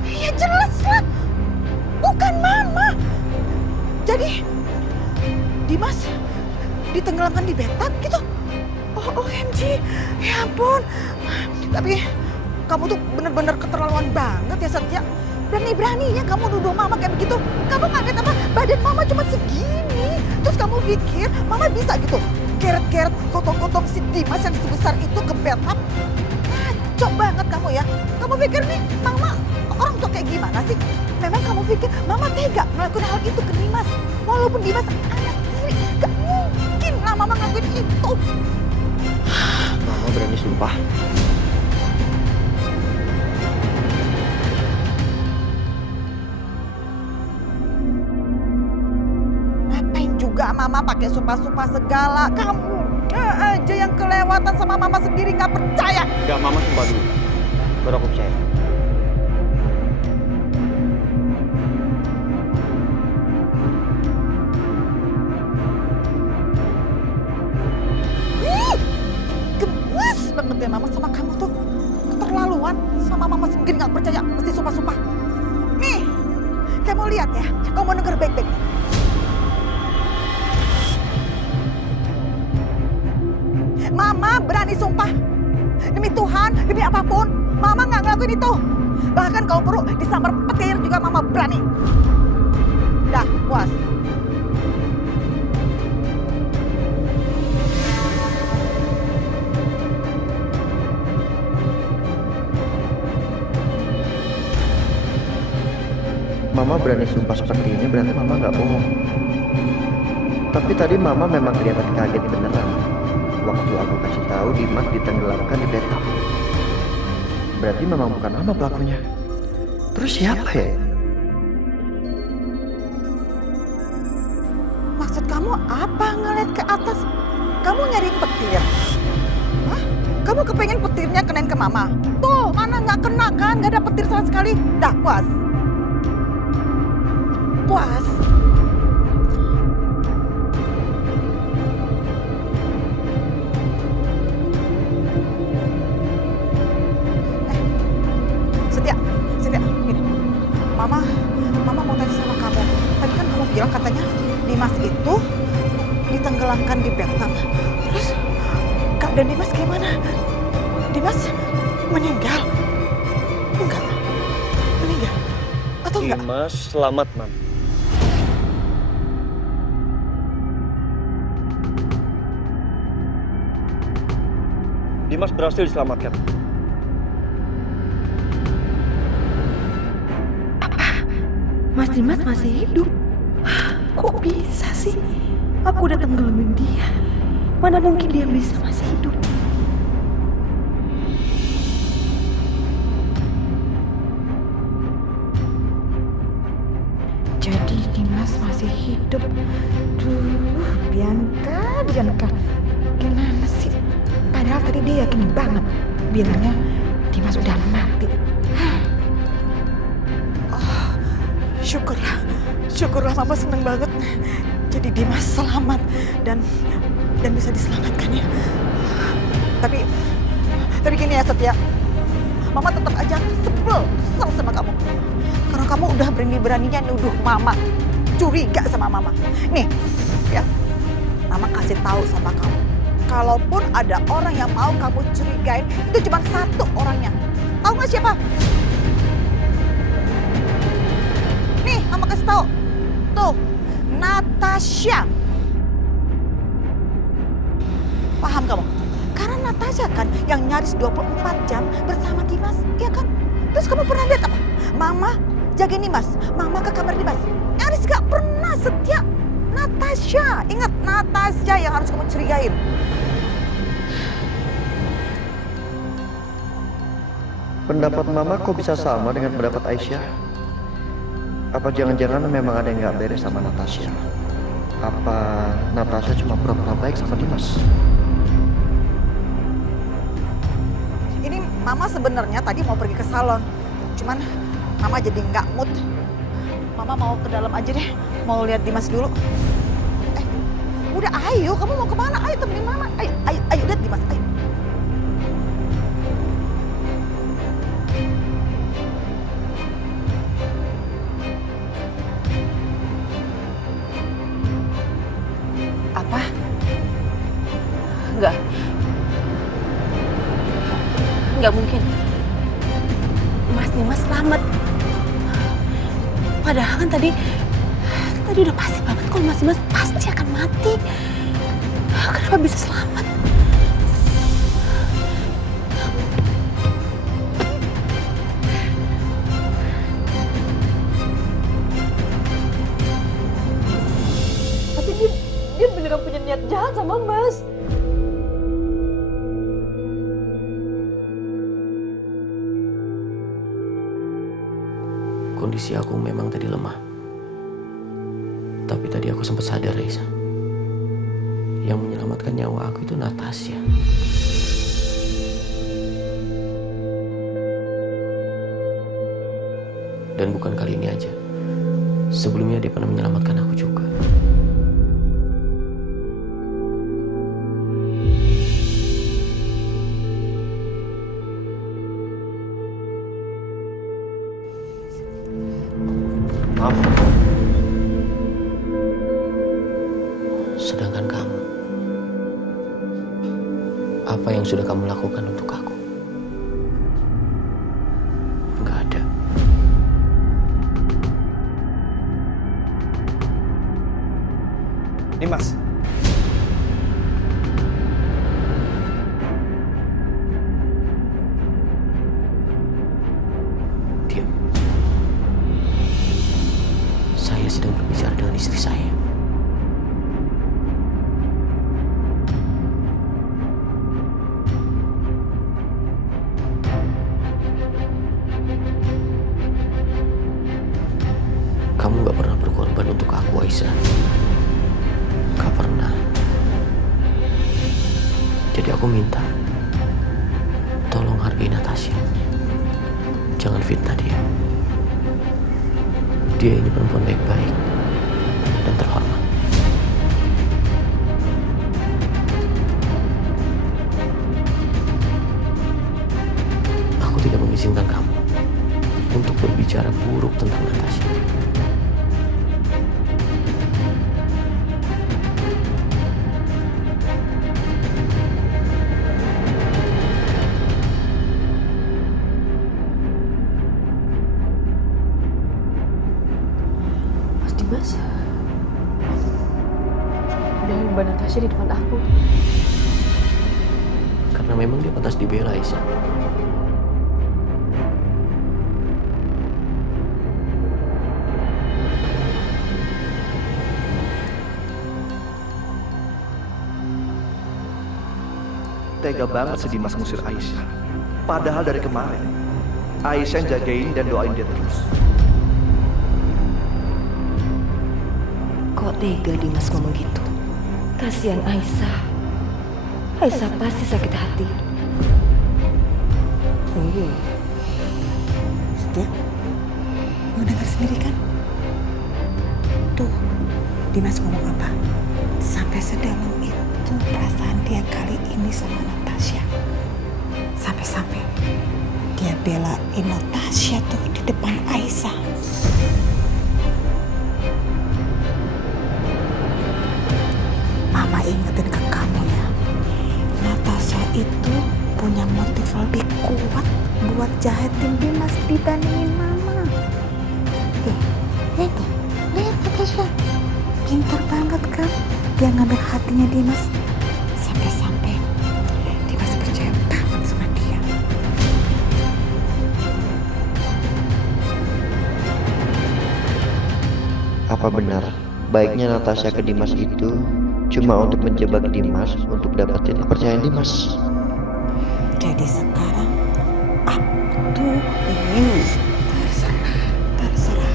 Ya jelas lah. Bukan Mama. Jadi Dimas ditenggelamkan di bathtub gitu. Oh, OMG. Ya ampun. Tapi kamu tuh bener-bener keterlaluan banget ya Setia. Berani-beraninya kamu nuduh Mama kayak begitu. Kamu nggak lihat apa? Badan Mama cuma segini. Terus kamu pikir Mama bisa gitu geret-geret gotong-gotong si Dimas yang sebesar itu ke bathtub. Ngaco banget kamu ya. Kamu pikir nih mama orang tua kayak gimana sih? Memang kamu pikir mama tega melakukan hal itu ke Dimas? Walaupun Dimas anak tiri, gak mungkin lah mama ngelakuin itu. Mama berani sumpah. Ngapain juga mama pakai sumpah-sumpah segala? Kamu aja yang kelewatan sama mama sendiri nggak percaya. Enggak, Mama sumpah dulu. Baru aku percaya. Gemes banget ya mama sama kamu tuh. Keterlaluan, sama mama sendiri nggak percaya, mesti sumpah-sumpah. Nih, kamu lihat ya, kamu mau denger baik-baik. Mama berani sumpah. Demi Tuhan, demi apapun, mama nggak ngelakuin itu. Bahkan kalau perlu disambar petir juga mama berani. Dah, puas. Mama berani sumpah seperti ini berarti Mama nggak bohong. Tapi tadi Mama memang kelihatan kaget beneran waktu aku kasih tahu Dimas ditenggelamkan di bathtub. Berarti memang bukan Mama pelakunya. Terus siapa ya? Maksud kamu apa ngeliat ke atas? Kamu nyariin petir? Hah? Kamu kepengen petirnya kenain ke mama? Tuh, mana nggak kena kan? Nggak ada petir sama sekali. Dah, puas. Puas. Setia, gini. Mama mau tanya sama kamu. Tadi kan kamu bilang katanya Dimas itu ditenggelamkan di bathtub. Terus keadaan Dimas gimana? Dimas meninggal? Enggak. Meninggal? Atau enggak? Dimas selamat, Mam. Dimas berhasil diselamatkan. Mas Dimas masih hidup. Kok bisa sih? Aku udah tenggelamin dia. Mana mungkin dia bisa masih hidup? Jadi Dimas masih hidup. Duh, Bianca. Gimana sih? Padahal tadi dia yakin banget bilangnya Dimas udah mati. Oh, syukurlah mama seneng banget. Jadi Dimas selamat dan bisa diselamatkan ya. Tapi gini ya Setia, mama tetap aja kesel sama kamu. Karena kamu udah berani-beraninya nuduh mama, curiga sama mama. Nih, ya, mama kasih tahu sama kamu. Kalaupun ada orang yang mau kamu curigain, itu cuma satu orangnya. Tahu nggak siapa? Nih, mama kasih tahu. Tuh, Natasha. Paham kamu? Karena Natasha kan yang nyaris 24 jam bersama Dimas, iya kan? Terus kamu pernah lihat apa? Mama jagain Dimas, mama ke kamar Dimas. Nyaris gak pernah. Setia. Natasha, ingat Natasha yang harus kamu curigain. Pendapat Mama kok bisa sama dengan pendapat Aisyah? Apa jangan-jangan memang ada yang nggak beres sama Natasha? Apa Natasha cuma pura-pura baik sama Dimas? Ini mama sebenarnya tadi mau pergi ke salon. Cuman mama jadi nggak mood. Mama mau ke dalam aja deh. Mau lihat Dimas dulu. Udah ayo, kamu mau kemana? Ayo temenin mama. Ayo lihat Dimas, ayo. Apa? Enggak mungkin. Mas Dimas selamat. Padahal kan tadi udah pasti banget kalau Mas Dimas pasti akan mati. Kenapa bisa selamat? Tapi dia beneran punya niat jahat sama Mas. Kondisi aku memang tadi lemah. Tapi tadi aku sempat sadar, Raisa. Yang menyelamatkan nyawa aku itu Natasha. Dan bukan kali ini aja. Sebelumnya dia pernah menyelamatkan aku juga. Maaf. Sedangkan kamu, apa yang sudah kamu lakukan untuk aku? Nggak ada. Dimas. Diam. Saya sedang berbicara dengan istri saya. Kamu gak pernah berkorban untuk aku, Aisyah. Gak pernah. Jadi aku minta, tolong hargai Natasha. Jangan fitnah dia. Dia ini perempuan baik-baik dan terhormat. Aku tidak mengizinkan kamu untuk berbicara buruk tentang Natasha. Mas, dari Mbak Natasha di depan aku. Karena memang dia pantas dibela, Aisyah. Tega banget si Dimas ngusir Aisyah. Padahal dari kemarin, Aisyah yang jagain dan doain dia terus. Kok tega Dimas ngomong gitu? Kasihan Aisyah. Aisyah pasti sakit hati. Setia, lo dengar sendiri kan? Tuh, Dimas ngomong apa? Sampai sedalam itu perasaan dia kali ini sama Natasha. Sampai-sampai dia belain Natasha tuh di depan Aisyah. Mama ingetin ke kamu ya, Natasha itu punya motif lebih kuat buat jahatin Dimas dibandingin Mama. Lihat Natasha, pintar banget kan? Dia ngambil hatinya Dimas, sampai-sampai Dimas percaya banget sama dia. Apa benar baiknya Natasha ke Dimas itu cuma untuk menjebak Dimas untuk dapetin kepercayaan Dimas? Jadi sekarang up to you. Terserah.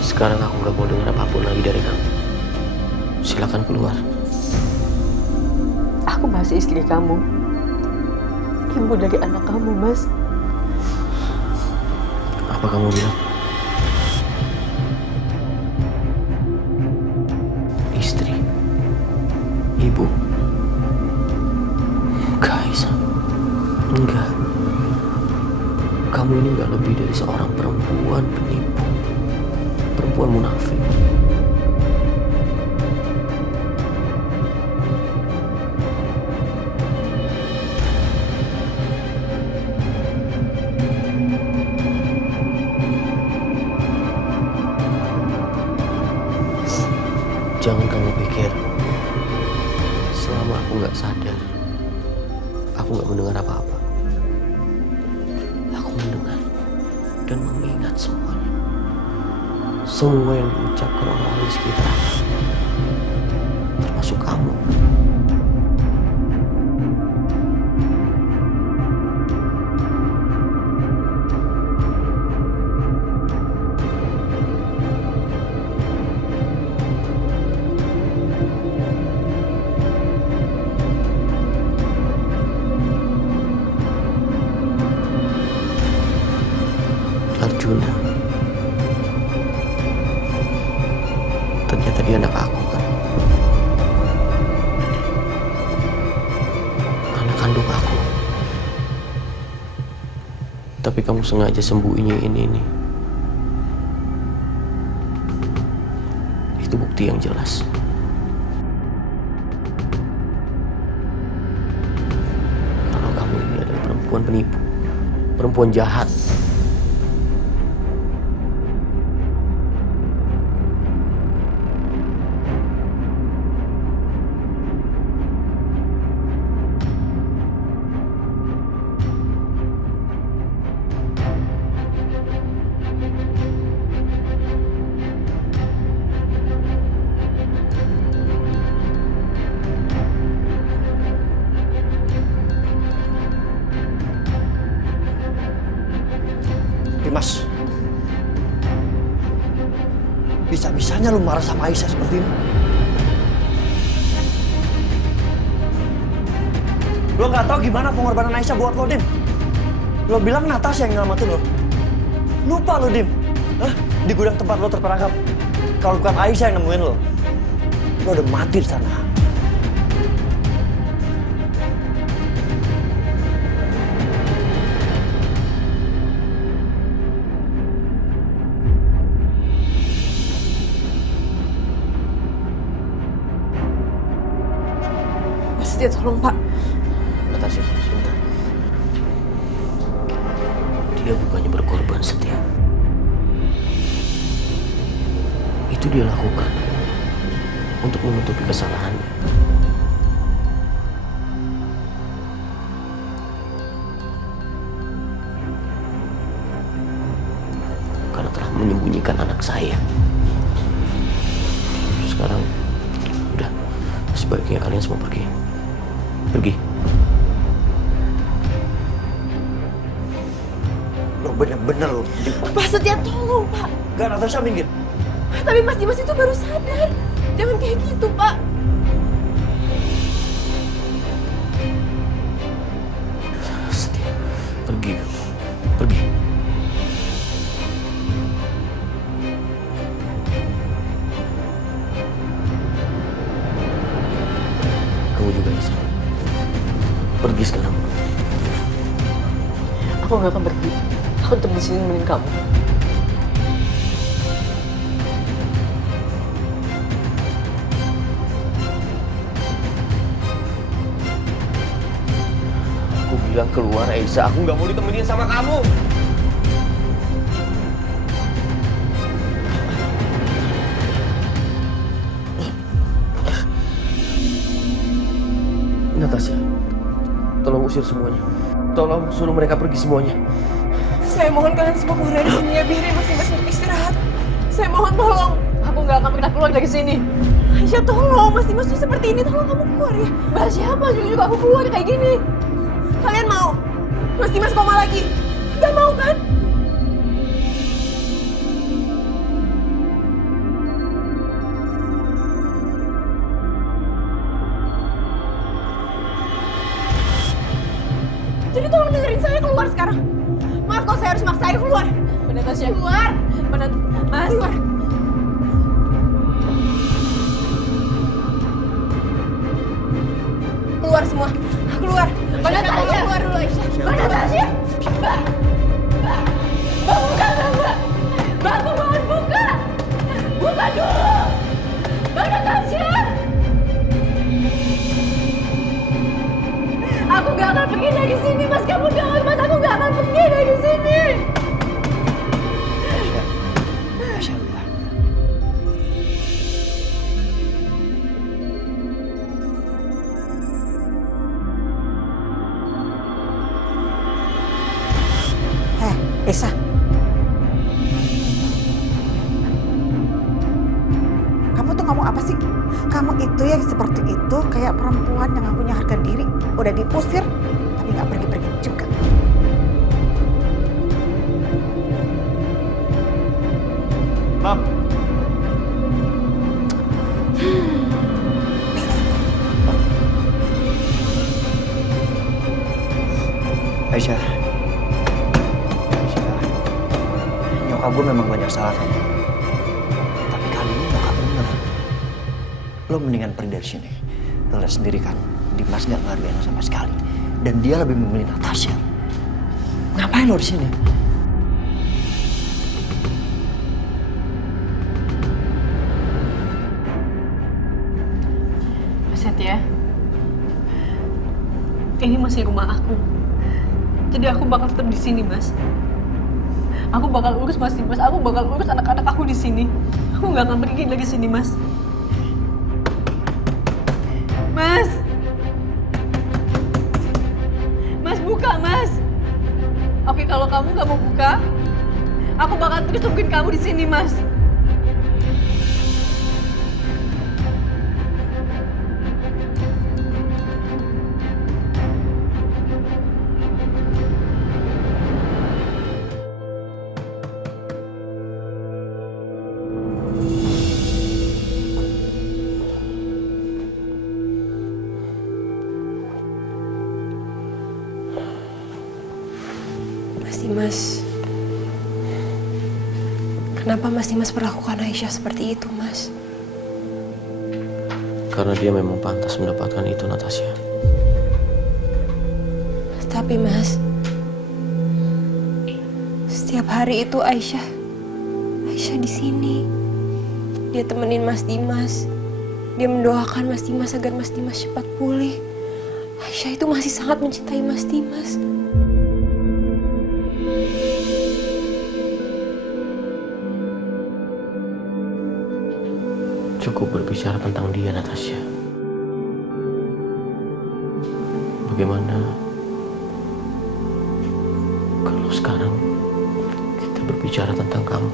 Sekarang aku gak mau dengar apapun lagi dari kamu. Silakan keluar. Aku masih istri kamu. Ibu dari anak kamu, Mas. Apa kamu bilang? Istri? Ibu? Enggak, Aisyah. Enggak. Kamu ini gak lebih dari seorang perempuan penipu. Perempuan munafik. semua yang diucapkan orang-orang di sekitar, termasuk kamu. Arjuna, ternyata dia anak aku kan, anak kandung aku. Tapi kamu sengaja sembunyiin ini. Itu bukti yang jelas kalau kamu ini adalah perempuan penipu, perempuan jahat. Dimas, bisa-bisanya lu marah sama Aisyah seperti ini. Lo nggak tahu gimana pengorbanan Aisyah buat lo, Dim. Lo bilang Natasha yang nyelamatin lo. Lupa lo, Dim. Hah? Di gudang tempat lo terperangkap. Kalau bukan Aisyah yang nemuin lo udah mati di sana. Setia, tolong Pak. Natasha, sebentar. Dia bukannya berkorban, Setia. Itu dia lakukan untuk menutupi kesalahannya. Karena telah menyembunyikan anak saya. Sekarang, udah, sebaiknya kalian semua pergi. Pergi. Lo bener-bener lo. Pak Setia, tolong Pak. Gak, Natasha minggir. Tapi Mas Dimas itu baru sadar. Jangan kayak gitu Pak. Setia, pergi. Pergi. Kamu juga bisa. Pergi sekarang. Aku nggak akan pergi. Aku tetap di sini nemenin kamu. Aku bilang keluar, Aisyah. Aku nggak mau ditemenin sama kamu. Natasha, tolong usir semuanya. Tolong suruh mereka pergi semuanya. Saya mohon kalian semua keluar dari sini ya. Biarin Mas Dimas untuk istirahat. Saya mohon tolong. Aku nggak akan pernah keluar dari sini. Aisyah, tolong. Mas Dimas tuh seperti ini. Tolong kamu keluar ya. Bahas siapa juga aku keluar kayak gini. Kalian mau? Mas Dimas koma lagi? Gak mau kan? Jadi tolong dengerin saya, keluar sekarang. Maaf kalau saya harus maksa ayo keluar. Bener Tasya. Keluar. Bener. Mas. Keluar. Keluar semua. Keluar. Bener Tasya. Keluar dulu Aisyah. Bener Tasya. Mbak. Mbak. Mbak buka Mbak. Mbak aku mohon buka. Buka dulu. Bener Tasya. Aku gak akan pergi dari sini, Mas. Kamu jangan, Mas. Aku gak akan pergi dari sini. Aisyah, udah. Esa. Kamu itu yang seperti itu kayak perempuan yang gak punya harga diri. Udah diusir, tapi gak pergi-pergi juga. Mam, Aisyah. Aisyah. Nyokap gue memang banyak salah sama lo. Tapi kali ini nyokap bener. Lo mendingan pergi dari sini. Lo lihat sendiri kan, Dimas gak ngehargain lo sama sekali. Dan dia lebih memilih Natasha. Ngapain lo di sini? Mas Setia, ini masih rumah aku. Jadi aku bakal tetap di sini, Mas. Aku bakal urus Mas Dimas, aku bakal urus anak-anak aku di sini. Aku nggak akan pergi lagi sini, Mas. Mas! Mas, buka, Mas! Oke, kalau kamu nggak mau buka, aku bakal terus tungguin kamu di sini, Mas. Mas Dimas, kenapa Mas Dimas perlakukan Aisyah seperti itu, Mas? Karena dia memang pantas mendapatkan itu, Natasha. Tapi Mas, setiap hari itu Aisyah di sini. Dia temenin Mas Dimas. Dia mendoakan Mas Dimas agar Mas Dimas cepat pulih. Aisyah itu masih sangat mencintai Mas Dimas. Cukup berbicara tentang dia, Natasha. Bagaimana kalau sekarang kita berbicara tentang kamu?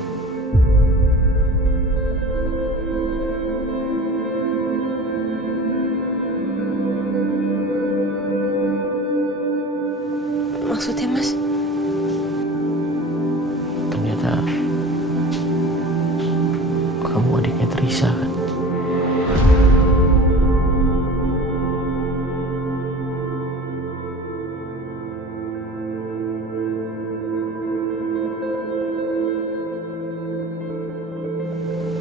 Maksudnya, Mas? Ternyata kamu adiknya Teresa, kan?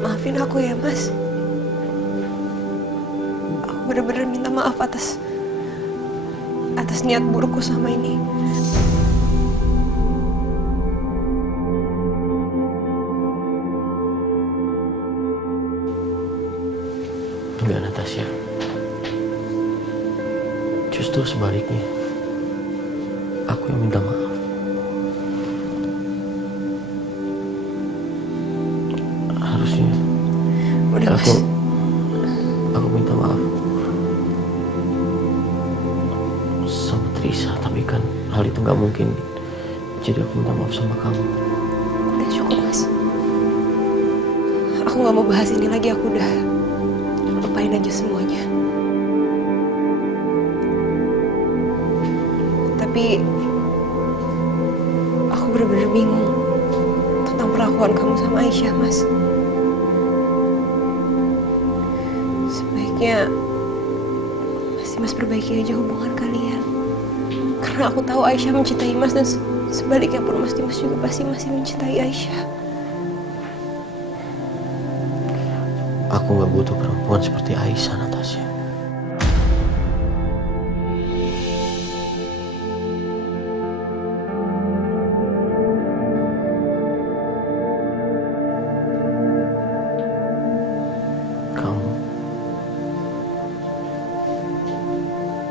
Maafin aku ya, Mas. Aku benar-benar minta maaf atas niat burukku sama ini. Enggak, Natasha. Justru sebaliknya. Aku yang minta maaf. Harusnya Udah, Mas. aku minta maaf sama Teresa, tapi kan hal itu nggak mungkin. Jadi aku minta maaf sama kamu. Udah cukup, Mas. Aku gak mau bahas ini lagi, aku udah lupain aja semuanya. Tapi aku benar-benar bingung tentang perlakuan kamu sama Aisyah, Mas. Sebaiknya Mas perbaiki aja hubungan kalian. Karena aku tahu Aisyah mencintai Mas, dan sebaliknya pun Mas Dimas juga pasti masih mencintai Aisyah. Aku nggak butuh perempuan seperti Aisyah, Natasha.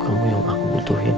Kamu yang aku butuhin.